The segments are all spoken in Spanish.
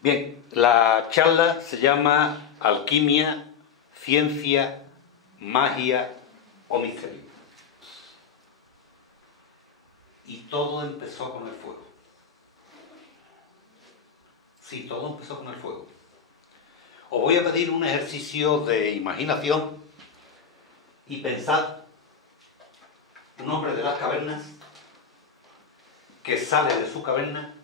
Bien, la charla se llama Alquimia, Ciencia, Magia o Misterio. Y todo empezó con el fuego. Sí, todo empezó con el fuego. Os voy a pedir un ejercicio de imaginación y pensad un hombre de las cavernas que sale de su caverna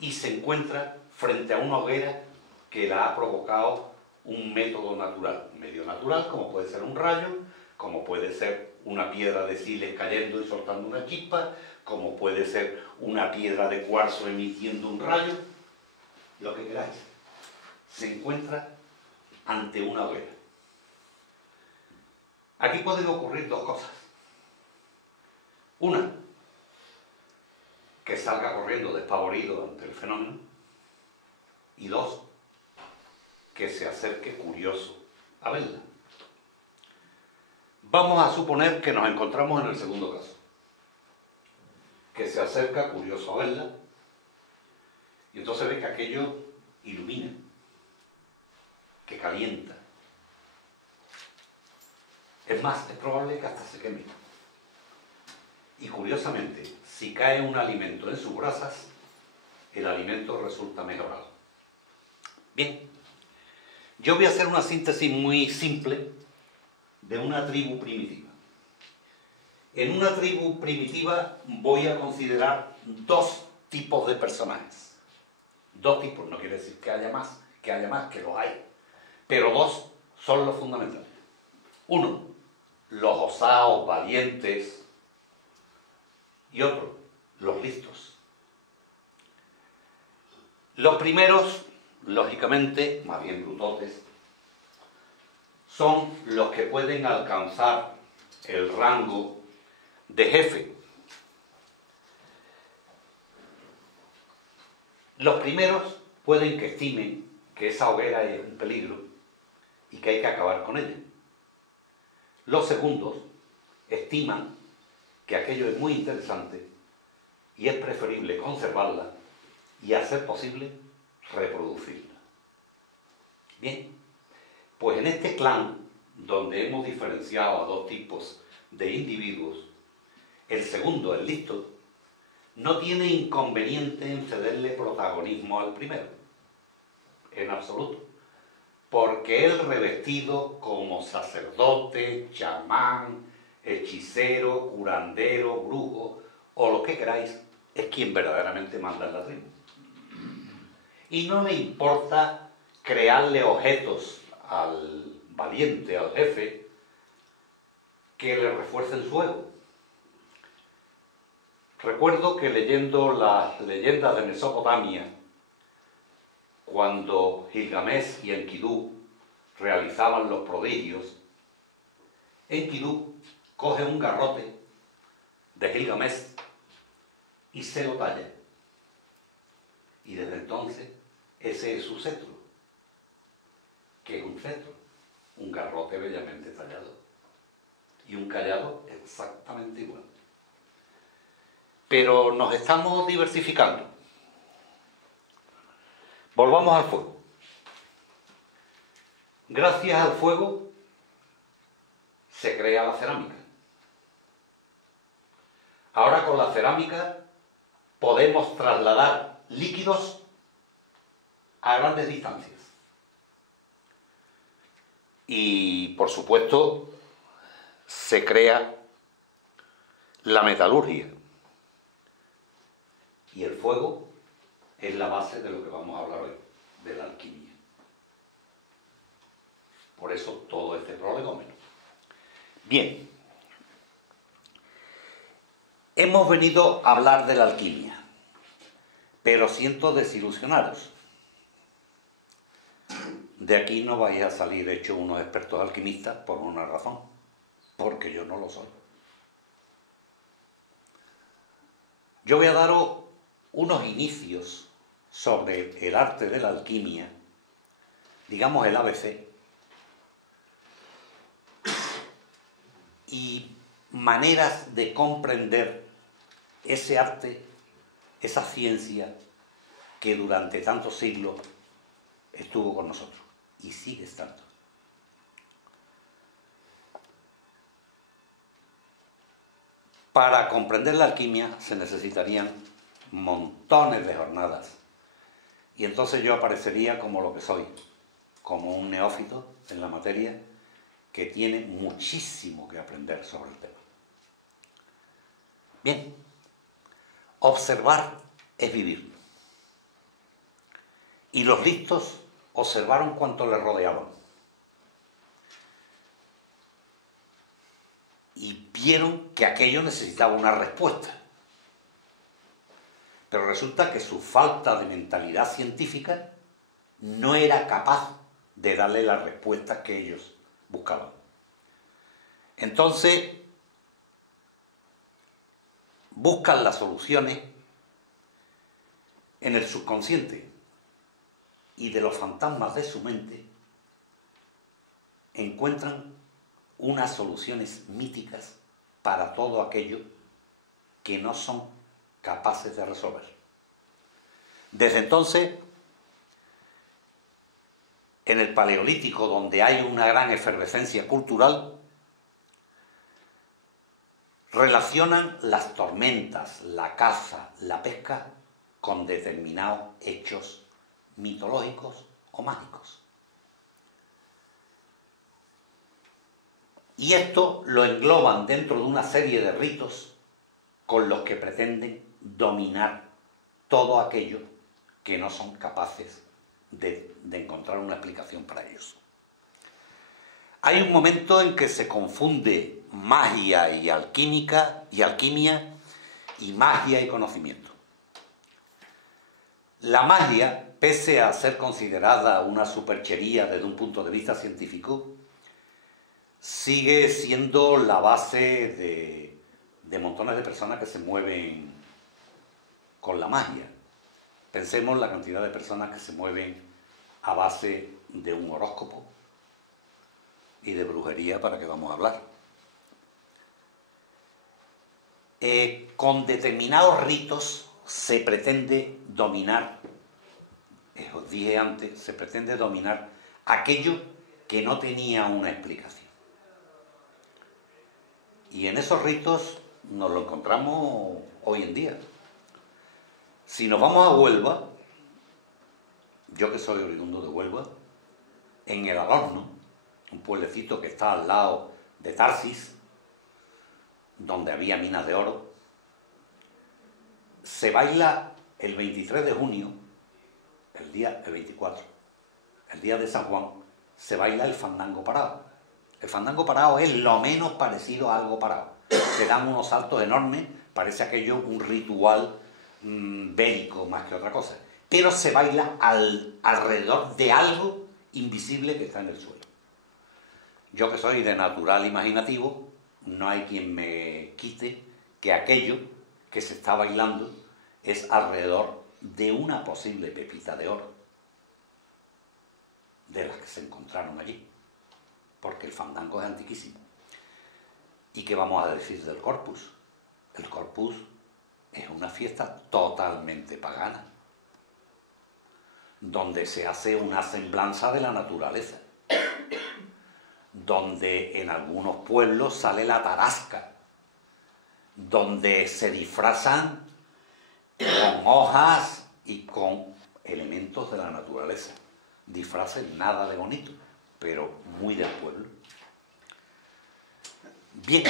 y se encuentra frente a una hoguera que la ha provocado un método natural. Un medio natural, como puede ser un rayo, como puede ser una piedra de siles cayendo y soltando una chispa, como puede ser una piedra de cuarzo emitiendo un rayo, lo que queráis. Se encuentra ante una hoguera. Aquí pueden ocurrir dos cosas. Una, que salga corriendo despavorido ante el fenómeno. Y dos, que se acerque curioso a verla. Vamos a suponer que nos encontramos en el segundo caso. Que se acerca curioso a verla y entonces ve que aquello ilumina, que calienta. Es más, es probable que hasta se queme. Y curiosamente, si cae un alimento en sus brasas, el alimento resulta mejorado. Bien, yo voy a hacer una síntesis muy simple de una tribu primitiva. En una tribu primitiva voy a considerar dos tipos de personajes. Dos tipos, no quiere decir que haya más, que los hay. Pero dos son los fundamentales. Uno, los osados, valientes, y otro, los listos. Los primeros, lógicamente, más bien brutotes, son los que pueden alcanzar el rango de jefe. Los primeros pueden que estimen que esa hoguera es un peligro y que hay que acabar con ella. Los segundos estiman que aquello es muy interesante y es preferible conservarla y, a ser posible, reproducirla. Bien, pues en este clan, donde hemos diferenciado a dos tipos de individuos, el segundo, el listo, no tiene inconveniente en cederle protagonismo al primero, en absoluto, porque él, revestido como sacerdote, chamán, hechicero, curandero, brujo, o lo que queráis, es quien verdaderamente manda en la tribu. Y no le importa crearle objetos al valiente, al jefe, que le refuercen su ego. Recuerdo que leyendo las leyendas de Mesopotamia, cuando Gilgamesh y Enkidu realizaban los prodigios, Enkidu coge un garrote de Gilgamesh y se lo talla. Y desde entonces ese es su cetro. ¿Qué es un cetro? Un garrote bellamente tallado. Y un cayado exactamente igual. Pero nos estamos diversificando. Volvamos al fuego. Gracias al fuego se crea la cerámica. Ahora con la cerámica podemos trasladar líquidos a grandes distancias. Y, por supuesto, se crea la metalurgia. Y el fuego es la base de lo que vamos a hablar hoy, de la alquimia. Por eso todo este prolegómeno. Bien, hemos venido a hablar de la alquimia, pero siento desilusionaros. De aquí no vais a salir hechos unos expertos alquimistas por una razón, porque yo no lo soy. Yo voy a daros unos inicios sobre el arte de la alquimia, digamos el ABC, y maneras de comprender ese arte, esa ciencia, que durante tantos siglos estuvo con nosotros y sigue estando. Para comprender la alquimia se necesitarían montones de jornadas y entonces yo aparecería como lo que soy, como un neófito en la materia que tiene muchísimo que aprender sobre el tema. Bien, observar es vivir. Y los listos observaron cuanto les rodeaban. Y vieron que aquello necesitaba una respuesta. Pero resulta que su falta de mentalidad científica no era capaz de darle las respuestas que ellos buscaban. Entonces, buscan las soluciones en el subconsciente y de los fantasmas de su mente encuentran unas soluciones míticas para todo aquello que no son capaces de resolver. Desde entonces, en el Paleolítico, donde hay una gran efervescencia cultural, relacionan las tormentas, la caza, la pesca con determinados hechos mitológicos o mágicos. Y esto lo engloban dentro de una serie de ritos con los que pretenden dominar todo aquello que no son capaces de encontrar una explicación para ellos. Hay un momento en que se confunde magia y alquimia y magia y conocimiento. La magia, pese a ser considerada una superchería desde un punto de vista científico, sigue siendo la base de montones de personas que se mueven con la magia. Pensemos la cantidad de personas que se mueven a base de un horóscopo y de brujería, para que vamos a hablar. Con determinados ritos se pretende dominar, os dije antes, se pretende dominar aquello que no tenía una explicación. Y en esos ritos nos lo encontramos hoy en día. Si nos vamos a Huelva, yo que soy oriundo de Huelva, en el Alhorno, un pueblecito que está al lado de Tarsis, donde había minas de oro, se baila el 23 de junio, el 24, el día de San Juan, se baila el fandango parado. El fandango parado es lo menos parecido a algo parado. Se dan unos saltos enormes, parece aquello un ritual bélico más que otra cosa. Pero se baila alrededor de algo invisible que está en el suelo. Yo que soy de natural imaginativo, no hay quien me quite que aquello que se está bailando es alrededor de una posible pepita de oro, de las que se encontraron allí, porque el fandango es antiquísimo. ¿Y qué vamos a decir del Corpus? El Corpus es una fiesta totalmente pagana, donde se hace una semblanza de la naturaleza, donde en algunos pueblos sale la tarasca, donde se disfrazan con hojas y con elementos de la naturaleza. Disfraces nada de bonito, pero muy del pueblo. Bien,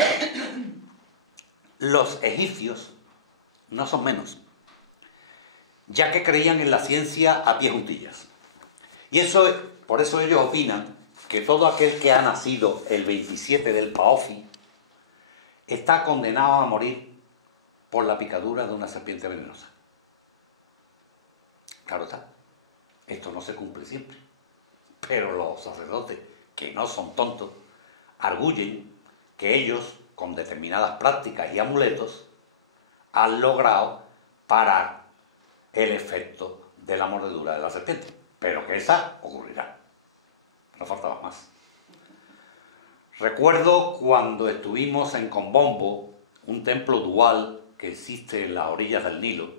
los egipcios no son menos, ya que creían en la ciencia a pie juntillas. Y por eso ellos opinan que todo aquel que ha nacido el 27 del Paofi está condenado a morir por la picadura de una serpiente venenosa. Claro está, esto no se cumple siempre, pero los sacerdotes, que no son tontos, arguyen que ellos, con determinadas prácticas y amuletos, han logrado parar el efecto de la mordedura de la serpiente, pero que esa ocurrirá. No faltaba más. Recuerdo cuando estuvimos en Combombo, un templo dual que existe en las orillas del Nilo.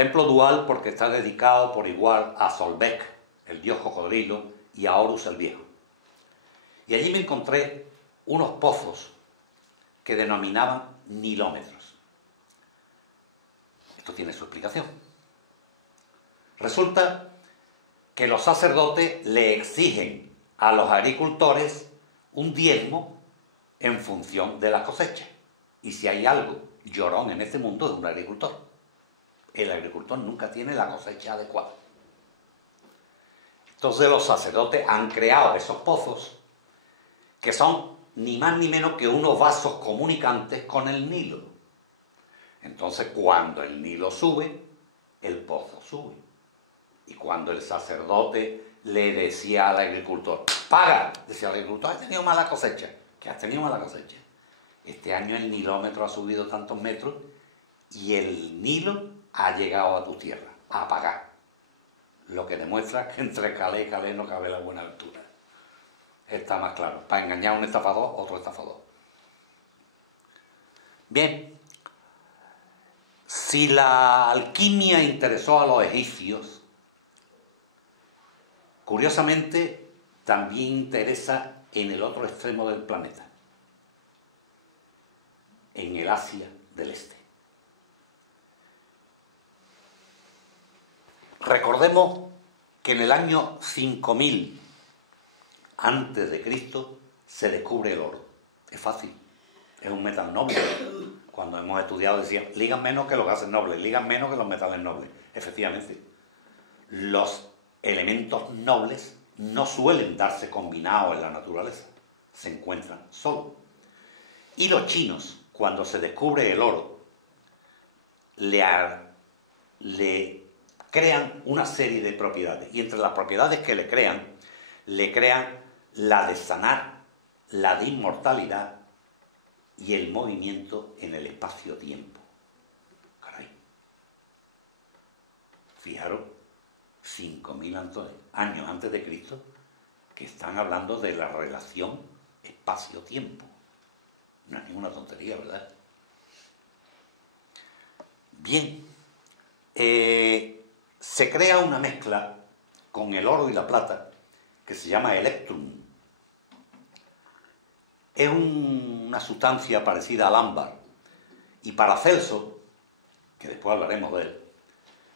Templo dual porque está dedicado por igual a Solbeck, el dios cocodrilo, y a Horus el Viejo. Y allí me encontré unos pozos que denominaban nilómetros. Esto tiene su explicación. Resulta que los sacerdotes le exigen a los agricultores un diezmo en función de la cosecha. Y si hay algo llorón en este mundo es un agricultor. El agricultor nunca tiene la cosecha adecuada. Entonces los sacerdotes han creado esos pozos que son ni más ni menos que unos vasos comunicantes con el Nilo. Entonces cuando el Nilo sube, el pozo sube. Y cuando el sacerdote le decía al agricultor, paga, decía el agricultor, has tenido mala cosecha. ¿Qué has tenido mala cosecha? Este año el nilómetro ha subido tantos metros y el Nilo ha llegado a tu tierra, a pagar. Lo que demuestra que entre calé y calé no cabe la buena altura. Está más claro. Para engañar a un estafador, otro estafador. Bien. Si la alquimia interesó a los egipcios, curiosamente también interesa en el otro extremo del planeta, en el Asia del Este. Recordemos que en el año 5000 antes de Cristo se descubre el oro. Es fácil, es un metal noble. Cuando hemos estudiado decían, ligan menos que los gases nobles, ligan menos que los metales nobles. Efectivamente, los elementos nobles no suelen darse combinados en la naturaleza, se encuentran solos. Y los chinos, cuando se descubre el oro, le crean una serie de propiedades. Y entre las propiedades que le crean la de sanar, la de inmortalidad y el movimiento en el espacio-tiempo. Caray. Fijaros, 5000 años antes de Cristo, que están hablando de la relación espacio-tiempo. No es ninguna tontería, ¿verdad? Bien. Se crea una mezcla con el oro y la plata que se llama electrum. Es una sustancia parecida al ámbar. Y Paracelso, que después hablaremos de él,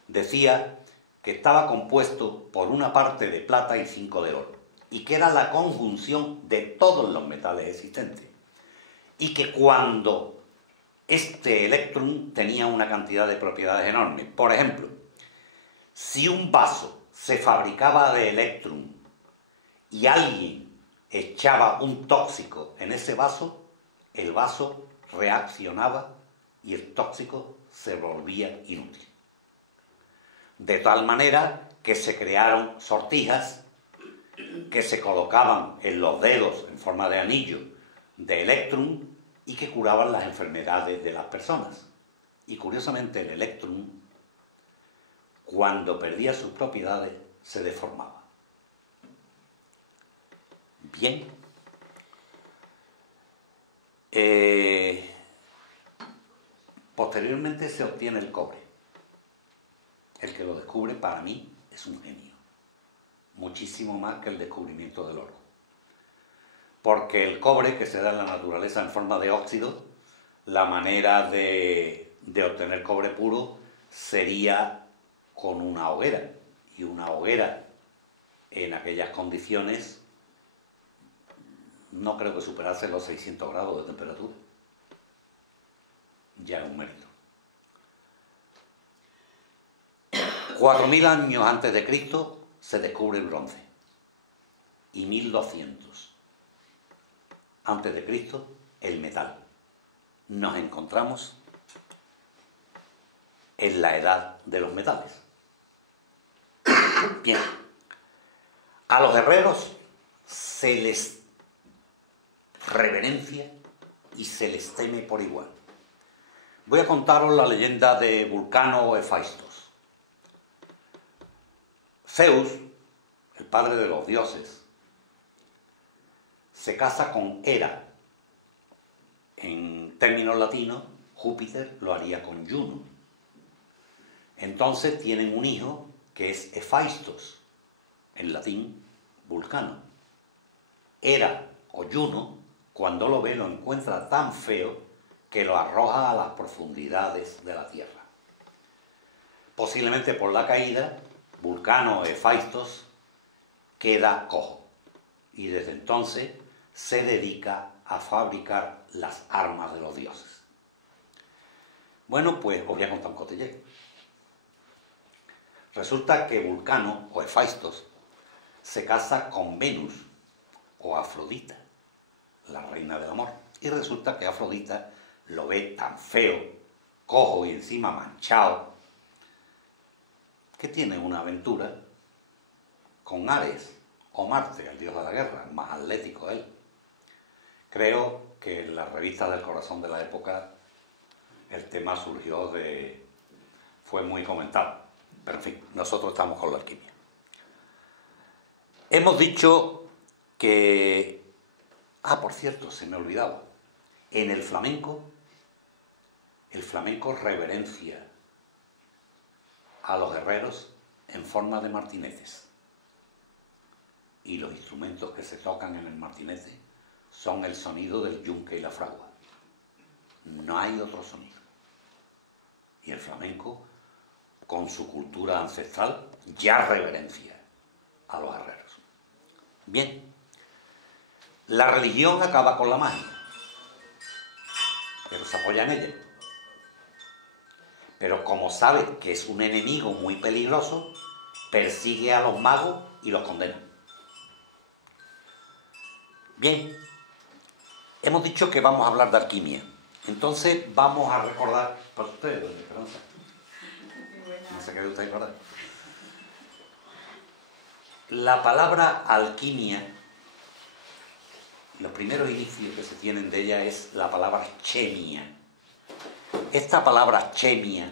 decía que estaba compuesto por una parte de plata y 5 de oro, y que era la conjunción de todos los metales existentes. Y que cuando este electrum tenía una cantidad de propiedades enormes. Por ejemplo, si un vaso se fabricaba de electrum y alguien echaba un tóxico en ese vaso, el vaso reaccionaba y el tóxico se volvía inútil. De tal manera que se crearon sortijas que se colocaban en los dedos en forma de anillo de electrum y que curaban las enfermedades de las personas. Y curiosamente el electrum, cuando perdía sus propiedades, se deformaba. Bien. Posteriormente se obtiene el cobre. El que lo descubre, para mí, es un genio. Muchísimo más que el descubrimiento del oro. Porque el cobre, que se da en la naturaleza en forma de óxido, la manera de obtener cobre puro sería con una hoguera. Y una hoguera en aquellas condiciones no creo que superase los 600 grados de temperatura. Ya es un mérito. 4000 años antes de Cristo se descubre el bronce. Y 1200 antes de Cristo el metal. Nos encontramos en la edad de los metales. Bien. A los guerreros se les reverencia y se les teme por igual. Voy a contaros la leyenda de Vulcano o Hefaistos. Zeus, el padre de los dioses, se casa con Hera. En términos latinos, Júpiter lo haría con Juno. Entonces tienen un hijo que es Hephaistos, en latín Vulcano. Hera o Juno, cuando lo ve, lo encuentra tan feo que lo arroja a las profundidades de la tierra. Posiblemente por la caída, Vulcano o Hephaistos queda cojo y desde entonces se dedica a fabricar las armas de los dioses. Bueno, pues os voy a contar un cotilleo. Resulta que Vulcano o Hephaistos se casa con Venus o Afrodita, la reina del amor. Y resulta que Afrodita lo ve tan feo, cojo y encima manchado, que tiene una aventura con Ares o Marte, el dios de la guerra, el más atlético de él. Creo que en las revistas del corazón de la época el tema fue muy comentado. Pero en fin, nosotros estamos con la alquimia. Hemos dicho que... por cierto, se me olvidaba. En el flamenco reverencia a los guerreros en forma de martinetes. Y los instrumentos que se tocan en el martinete son el sonido del yunque y la fragua. No hay otro sonido. Y el flamenco, con su cultura ancestral, ya reverencia a los guerreros. Bien, la religión acaba con la magia, pero se apoya en ella. Pero como sabe que es un enemigo muy peligroso, persigue a los magos y los condena. Bien, hemos dicho que vamos a hablar de alquimia. Entonces vamos a recordar... ¿Para ustedes, doña Esperanza? No sé qué usted recordar. La palabra alquimia, los primeros inicios que se tienen de ella es la palabra chemia. Esta palabra chemia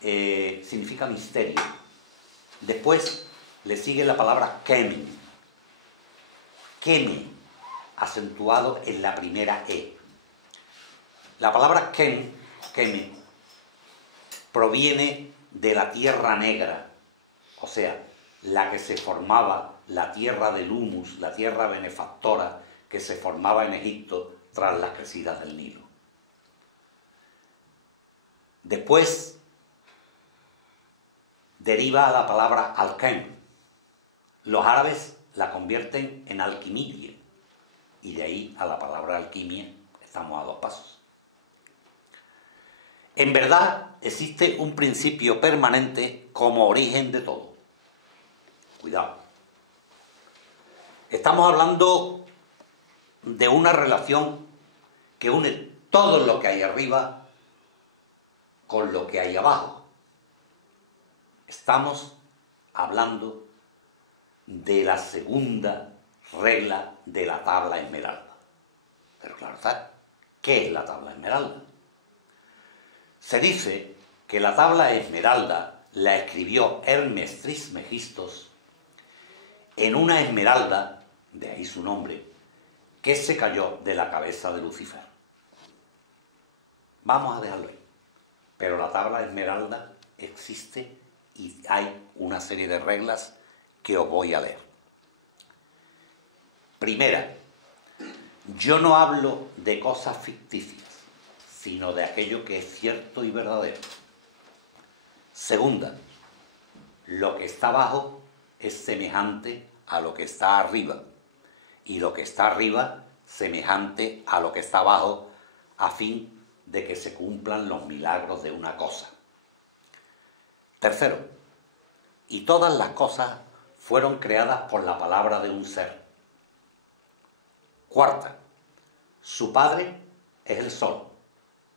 significa misterio. Después le sigue la palabra chemen. Cheme, acentuado en la primera E. La palabra cheme proviene de la tierra negra, o sea, la que se formaba, la tierra del humus, la tierra benefactora que se formaba en Egipto tras las crecidas del Nilo. Después deriva a la palabra alquem. Los árabes la convierten en alquimia y de ahí a la palabra alquimia estamos a 2 pasos. En verdad existe un principio permanente como origen de todo. Cuidado. Estamos hablando de una relación que une todo lo que hay arriba con lo que hay abajo. Estamos hablando de la segunda regla de la tabla esmeralda. Pero claro está, ¿qué es la tabla esmeralda? Se dice que la tabla esmeralda la escribió Hermes Trismegistos en una esmeralda, de ahí su nombre, que se cayó de la cabeza de Lucifer. Vamos a dejarlo ahí. Pero la tabla esmeralda existe y hay una serie de reglas que os voy a leer. Primera, yo no hablo de cosas ficticias, sino de aquello que es cierto y verdadero. Segunda, lo que está abajo es semejante a lo que está arriba, y lo que está arriba semejante a lo que está abajo, a fin de que se cumplan los milagros de una cosa. Tercero, y todas las cosas fueron creadas por la palabra de un ser. Cuarta, su padre es el sol,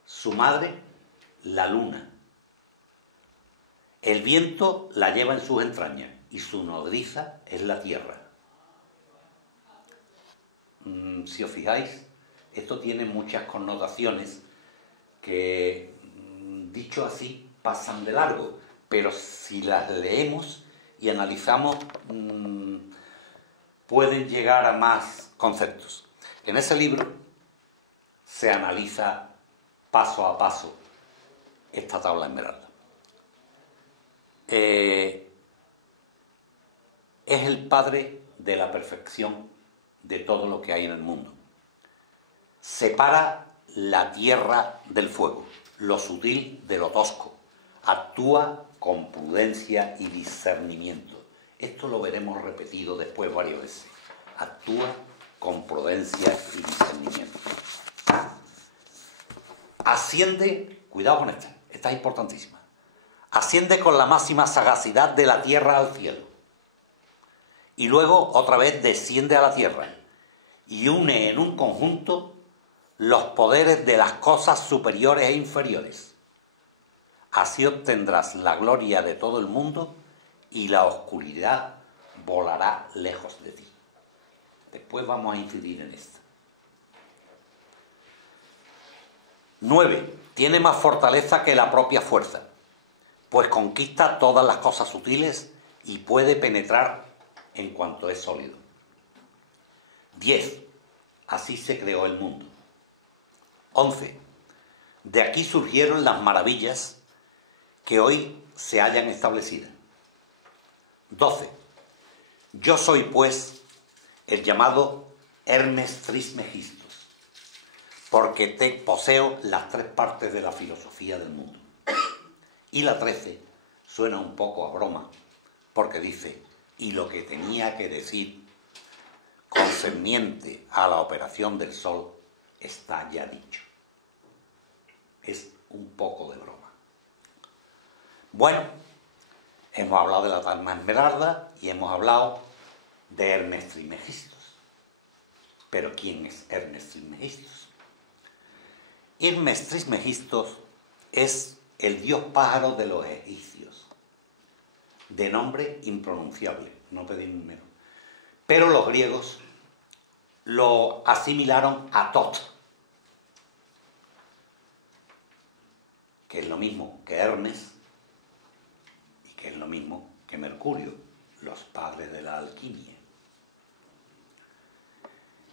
su madre la luna. El viento la lleva en sus entrañas y su nodriza es la tierra. Si os fijáis, esto tiene muchas connotaciones que, dicho así, pasan de largo, pero si las leemos y analizamos, pueden llegar a más conceptos. En ese libro se analiza paso a paso esta tabla esmeralda. es el padre de la perfección de todo lo que hay en el mundo. Separa la tierra del fuego, lo sutil de lo tosco. Actúa con prudencia y discernimiento. Esto lo veremos repetido después varias veces. Actúa con prudencia y discernimiento. Asciende, cuidado con esta es importantísima. Asciende con la máxima sagacidad de la tierra al cielo. Y luego otra vez desciende a la tierra y une en un conjunto los poderes de las cosas superiores e inferiores. Así obtendrás la gloria de todo el mundo y la oscuridad volará lejos de ti. Después vamos a incidir en esto. 9. Tiene más fortaleza que la propia fuerza, pues conquista todas las cosas sutiles y puede penetrar en cuanto es sólido. 10. Así se creó el mundo. 11. De aquí surgieron las maravillas que hoy se hallan establecidas. 12. Yo soy, pues, el llamado Hermes Trismegistos, porque te poseo las 3 partes de la filosofía del mundo. Y la 13 suena un poco a broma, porque dice, y lo que tenía que decir concerniente a la operación del sol está ya dicho. Es un poco de broma. Bueno, hemos hablado de la Dalma Esmeralda y hemos hablado de Hermes Trismegistos. Pero ¿quién es Hermes Trismegistos? Hermes Trismegistos es el dios pájaro de los egipcios, de nombre impronunciable, no pedimos menos. Pero los griegos lo asimilaron a Tot, que es lo mismo que Hermes y que es lo mismo que Mercurio, los padres de la alquimia.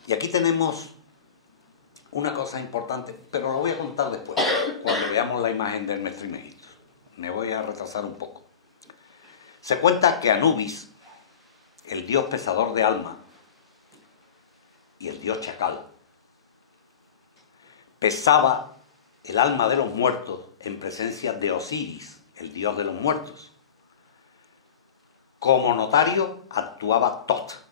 Y aquí tenemos una cosa importante, pero lo voy a contar después, cuando veamos la imagen de Hermes Trismegistos. Me voy a retrasar un poco. Se cuenta que Anubis, el dios pesador de alma, y el dios chacal, pesaba el alma de los muertos en presencia de Osiris, el dios de los muertos. Como notario actuaba Tot.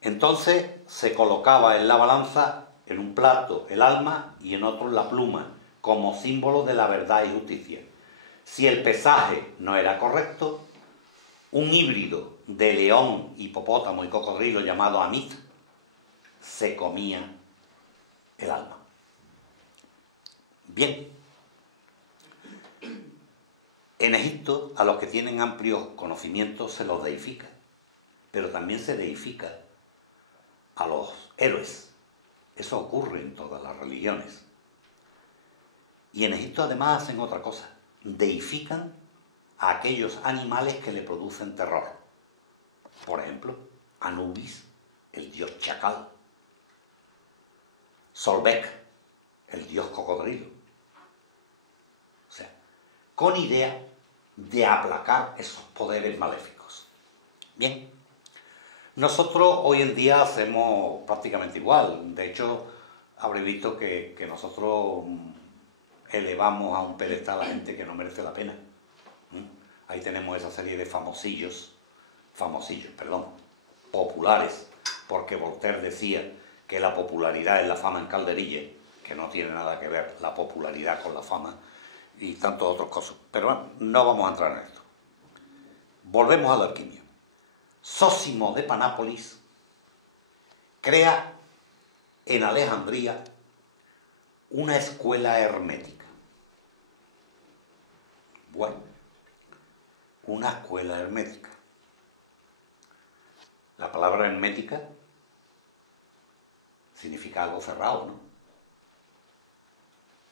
Entonces se colocaba en la balanza, en un plato, el alma y en otro la pluma, como símbolo de la verdad y justicia. Si el pesaje no era correcto, un híbrido de león, hipopótamo y cocodrilo llamado Amit se comía el alma. Bien. En Egipto, a los que tienen amplios conocimientos se los deifica, pero también se deifica a los héroes. Eso ocurre en todas las religiones. Y en Egipto además hacen otra cosa. Deifican a aquellos animales que le producen terror. Por ejemplo, Anubis, el dios chacal. Solbek, el dios cocodrilo. O sea, con idea de aplacar esos poderes maléficos. Bien. Nosotros hoy en día hacemos prácticamente igual. De hecho, habréis visto que nosotros elevamos a un pedestal a la gente que no merece la pena. Ahí tenemos esa serie de populares, porque Voltaire decía que la popularidad es la fama en calderilla, que no tiene nada que ver la popularidad con la fama, y tantos otros cosas. Pero bueno, no vamos a entrar en esto. Volvemos a la alquimia. Sósimo de Panápolis crea en Alejandría una escuela hermética. Bueno, una escuela hermética. La palabra hermética significa algo cerrado, ¿no?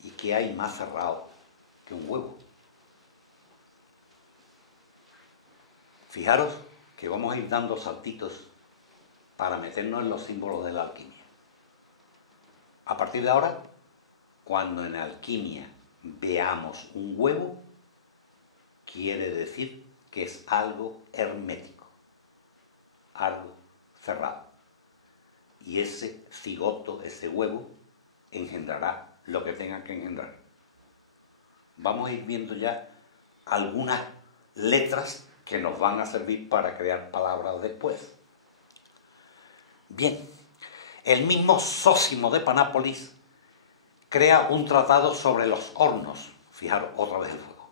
¿Y qué hay más cerrado que un huevo? Fijaros que vamos a ir dando saltitos para meternos en los símbolos de la alquimia. A partir de ahora, cuando en alquimia veamos un huevo, quiere decir que es algo hermético, algo cerrado. Y ese cigoto, ese huevo, engendrará lo que tenga que engendrar. Vamos a ir viendo ya algunas letras que nos van a servir para crear palabras después. Bien, el mismo Zósimo de Panápolis crea un tratado sobre los hornos, fijaros, otra vez el fuego.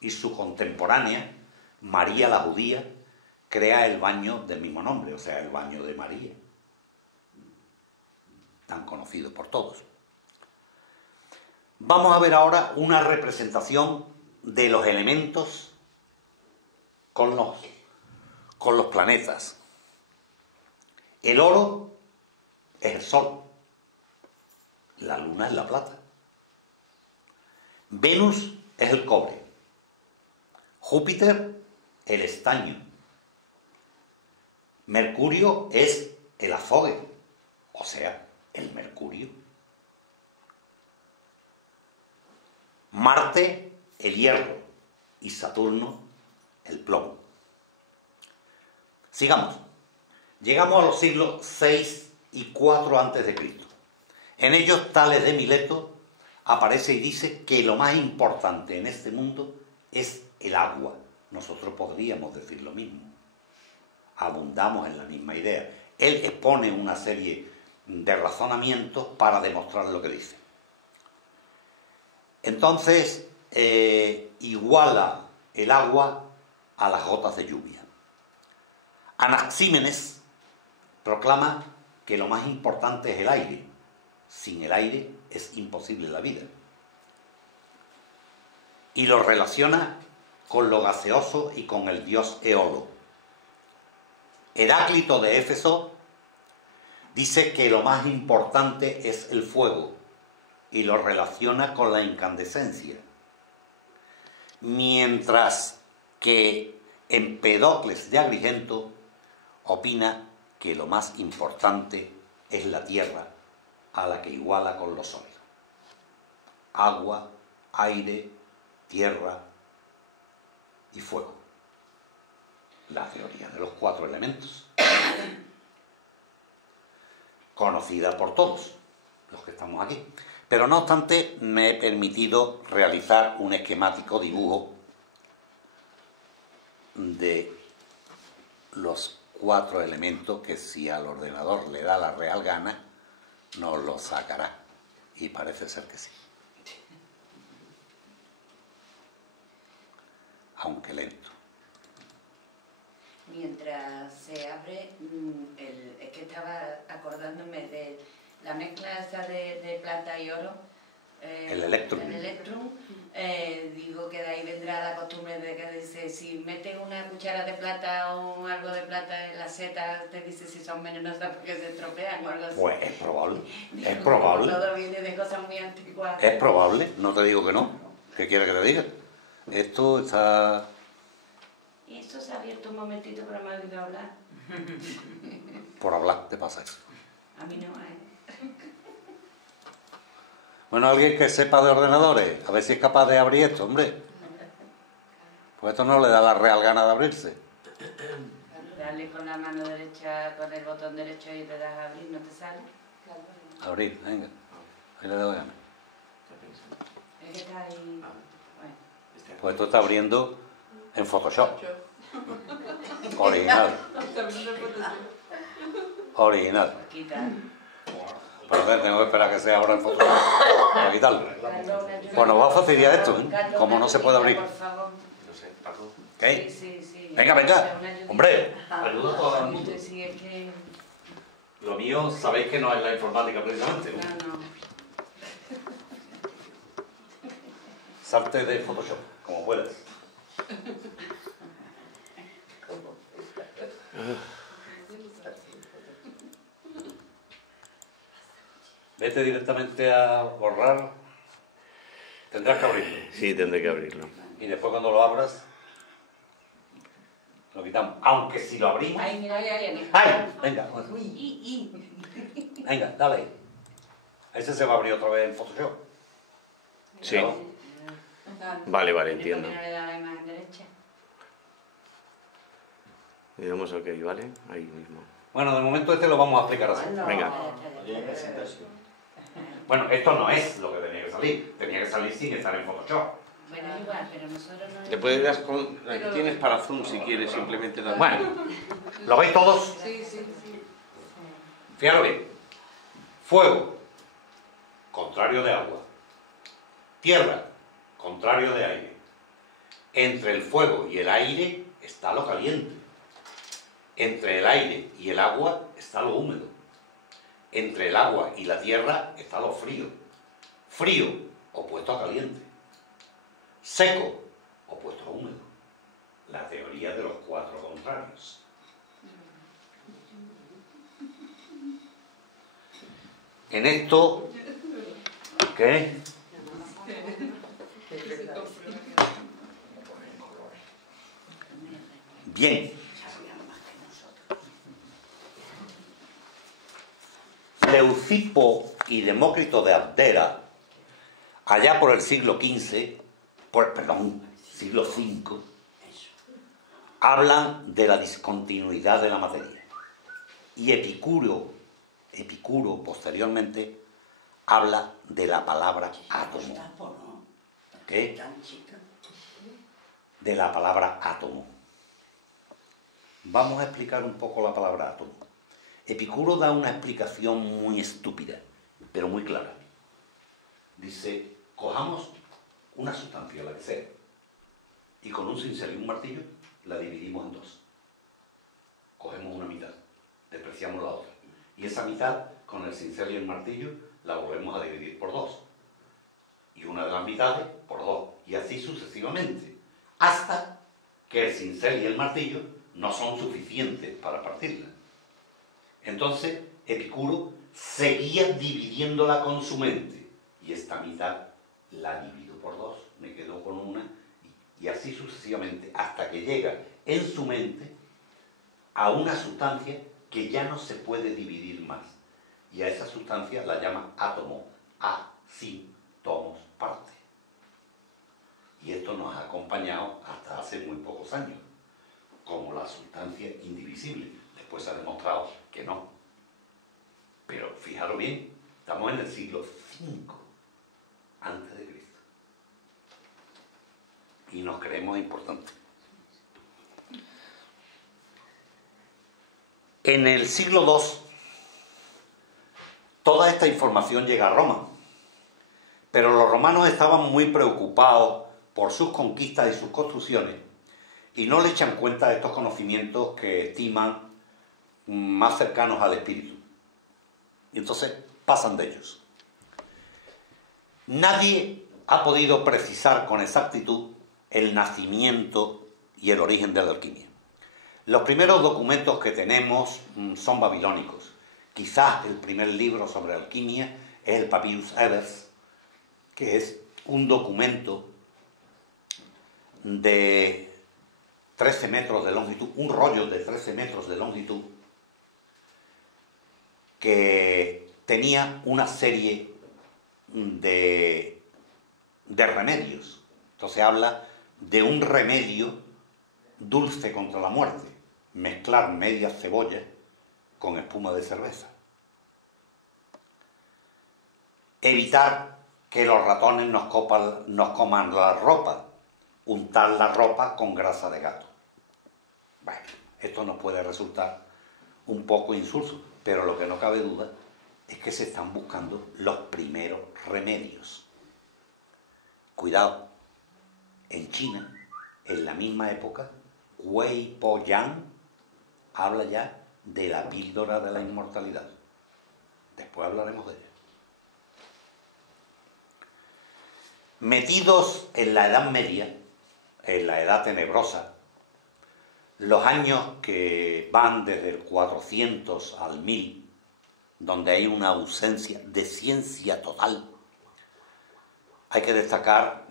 Y su contemporánea, María la Judía, crea el baño del mismo nombre, o sea, el baño de María, tan conocido por todos. Vamos a ver ahora una representación de los elementos con los planetas. El oro es el sol, la luna es la plata, Venus es el cobre, Júpiter el estaño, Mercurio es el azogue, o sea, el mercurio, Marte el hierro y Saturno el plomo. Sigamos. Llegamos a los siglos 6 y 4 a.C. En ellos Tales de Mileto aparece y dice que lo más importante en este mundo es el agua. Nosotros podríamos decir lo mismo. Abundamos en la misma idea. Él expone una serie de razonamientos para demostrar lo que dice. Entonces, iguala el agua a las gotas de lluvia. Anaxímenes proclama que lo más importante es el aire. Sin el aire es imposible la vida. Y lo relaciona con lo gaseoso y con el dios Eolo. Heráclito de Éfeso dice que lo más importante es el fuego y lo relaciona con la incandescencia. Mientras que Empedocles de Agrigento opina que lo más importante es la tierra, a la que iguala con los sólidos. Agua, aire, tierra y fuego. La teoría de los 4 elementos. Conocida por todos los que estamos aquí. Pero no obstante, me he permitido realizar un esquemático dibujo de los 4 elementos que, si al ordenador le da la real gana, nos lo sacará. Y parece ser que sí. Aunque lento. Mientras se abre, es que estaba acordándome de la mezcla esa de plata y oro. El Electrum. El Electrum. Digo que de ahí vendrá la costumbre de que dice, si metes una cuchara de plata o algo de plata en la seta, te dice si son venenosas porque se estropean o algo así. Pues es probable. Digo, Es probable. Todo viene de cosas muy antiguas. Es probable. No te digo que no. ¿Qué quieres que te diga? Esto está... Y eso se ha abierto un momentito, pero me ha olvidado hablar. Por hablar te pasa eso. A mí no, Bueno, alguien que sepa de ordenadores, a ver si es capaz de abrir esto, hombre. Pues esto no le da la real gana de abrirse. Dale con la mano derecha, con el botón derecho y te das a abrir, ¿no te sale? Abrir, venga. Ahí le doy gana. Es que está ahí... Bueno. Pues esto está abriendo en Photoshop. Original. Original. Quita. Pero a ver, tengo que esperar a que sea ahora en Photoshop para quitarlo. Pues nos va a fastidiar esto, ¿eh? Como no se puede abrir. Por favor. No sé, Paco. ¿Qué? Sí. Venga, venga. Hombre. Ayuda a todo el mundo. Sí, es que... Lo mío, sabéis que no es la informática precisamente. No. Salte de Photoshop, como puedas. Vete directamente a borrar. Tendrás que abrirlo. Sí, tendré que abrirlo. Y después cuando lo abras, lo quitamos. Aunque si lo abrimos... Ay, mira, ya viene. ¡Ay! Venga, Uy. venga, dale. Ese se va a abrir otra vez en Photoshop. Sí. ¿No? Vale, ¿Por qué entiendo. no le da la imagen derecha? Le damos OK, ¿vale? Ahí mismo. Bueno, de momento este lo vamos a explicar así. Venga. Bueno, esto no es lo que tenía que salir. Tenía que salir sin estar en Photoshop. Bueno, igual, pero nosotros no... Le puedes dar con... Aquí tienes para zoom si quieres, simplemente dar... Bueno, ¿lo veis todos? Sí, sí. Fijaros bien. Fuego, contrario de agua. Tierra, contrario de aire. Entre el fuego y el aire está lo caliente. Entre el aire y el agua está lo húmedo. Entre el agua y la tierra está lo frío. Frío, opuesto a caliente. Seco, opuesto a húmedo. La teoría de los cuatro contrarios. En esto, ¿qué? Bien. Leucipo y Demócrito de Abdera, allá por el siglo XV, siglo V, hablan de la discontinuidad de la materia. Y Epicuro posteriormente habla de la palabra átomo. ¿Qué? De la palabra átomo. Vamos a explicar un poco la palabra átomo. Epicuro da una explicación muy estúpida, pero muy clara. Dice, cojamos una sustancia, la que sea, y con un cincel y un martillo la dividimos en dos. Cogemos una mitad, despreciamos la otra. Y esa mitad, con el cincel y el martillo, la volvemos a dividir por dos. Y una de las mitades por dos. Y así sucesivamente. Hasta que el cincel y el martillo no son suficientes para partirla. Entonces, Epicuro seguía dividiéndola con su mente. Y esta mitad la divido por dos, me quedo con una, y así sucesivamente, hasta que llega en su mente a una sustancia que ya no se puede dividir más. Y a esa sustancia la llama átomo. Tomos, parte. Y esto nos ha acompañado hasta hace muy pocos años, como la sustancia indivisible. Después se ha demostrado que no. Pero fijaros bien, estamos en el siglo V antes de Cristo. Y nos creemos importantes. En el siglo II, toda esta información llega a Roma. Pero los romanos estaban muy preocupados por sus conquistas y sus construcciones y no le echan cuenta de estos conocimientos que estiman más cercanos al espíritu. Y entonces pasan de ellos. Nadie ha podido precisar con exactitud el nacimiento y el origen de la alquimia. Los primeros documentos que tenemos son babilónicos. Quizás el primer libro sobre alquimia es el Papyrus Ebers, que es un documento de 13 metros de longitud, un rollo de 13 metros de longitud, que tenía una serie de remedios. Entonces habla de un remedio dulce contra la muerte, mezclar media cebolla con espuma de cerveza. Evitar que los ratones nos coman la ropa, untar la ropa con grasa de gato. Bueno, esto nos puede resultar un poco insulso, pero lo que no cabe duda es que se están buscando los primeros remedios. Cuidado, en China, en la misma época, Wei Po Yang habla ya de la píldora de la inmortalidad. Después hablaremos de ella. Metidos en la Edad Media, en la Edad Tenebrosa, los años que van desde el 400 al 1000, donde hay una ausencia de ciencia total, hay que destacar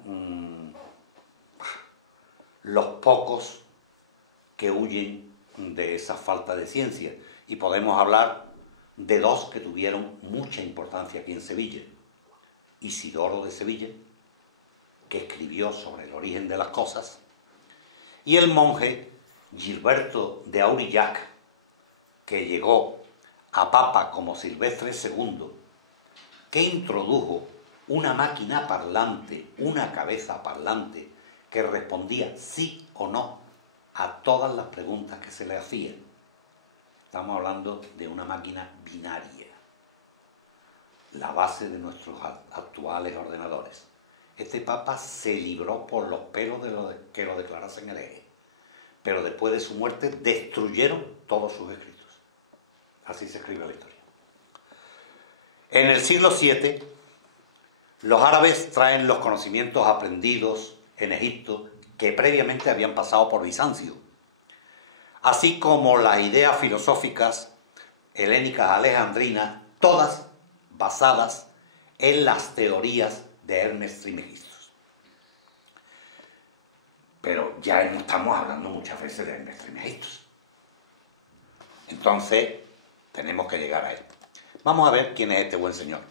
los pocos que huyen de esa falta de ciencia. Y podemos hablar de dos que tuvieron mucha importancia aquí en Sevilla. Isidoro de Sevilla que escribió sobre el origen de las cosas, y el monje Gilberto de Aurillac, que llegó a papa como Silvestre II, que introdujo una máquina parlante, una cabeza parlante, que respondía sí o no a todas las preguntas que se le hacían. Estamos hablando de una máquina binaria, la base de nuestros actuales ordenadores. Este papa se libró por los pelos de que lo declarasen hereje, pero después de su muerte destruyeron todos sus escritos. Así se escribe la historia. En el siglo VII, los árabes traen los conocimientos aprendidos en Egipto que previamente habían pasado por Bizancio, así como las ideas filosóficas helénicas alejandrinas, todas basadas en las teorías de Hermes Trismegistos. Pero ya no estamos hablando muchas veces de Hermes Trismegistos. Entonces, tenemos que llegar a él. Vamos a ver quién es este buen señor.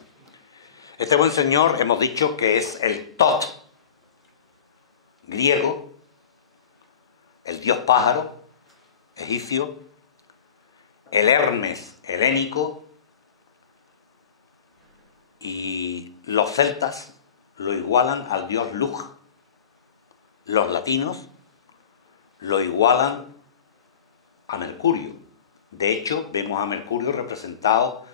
Este buen señor hemos dicho que es el Tot griego, el dios pájaro egipcio, el Hermes helénico, y los celtas lo igualan al dios Lug. Los latinos lo igualan a Mercurio. De hecho, vemos a Mercurio representado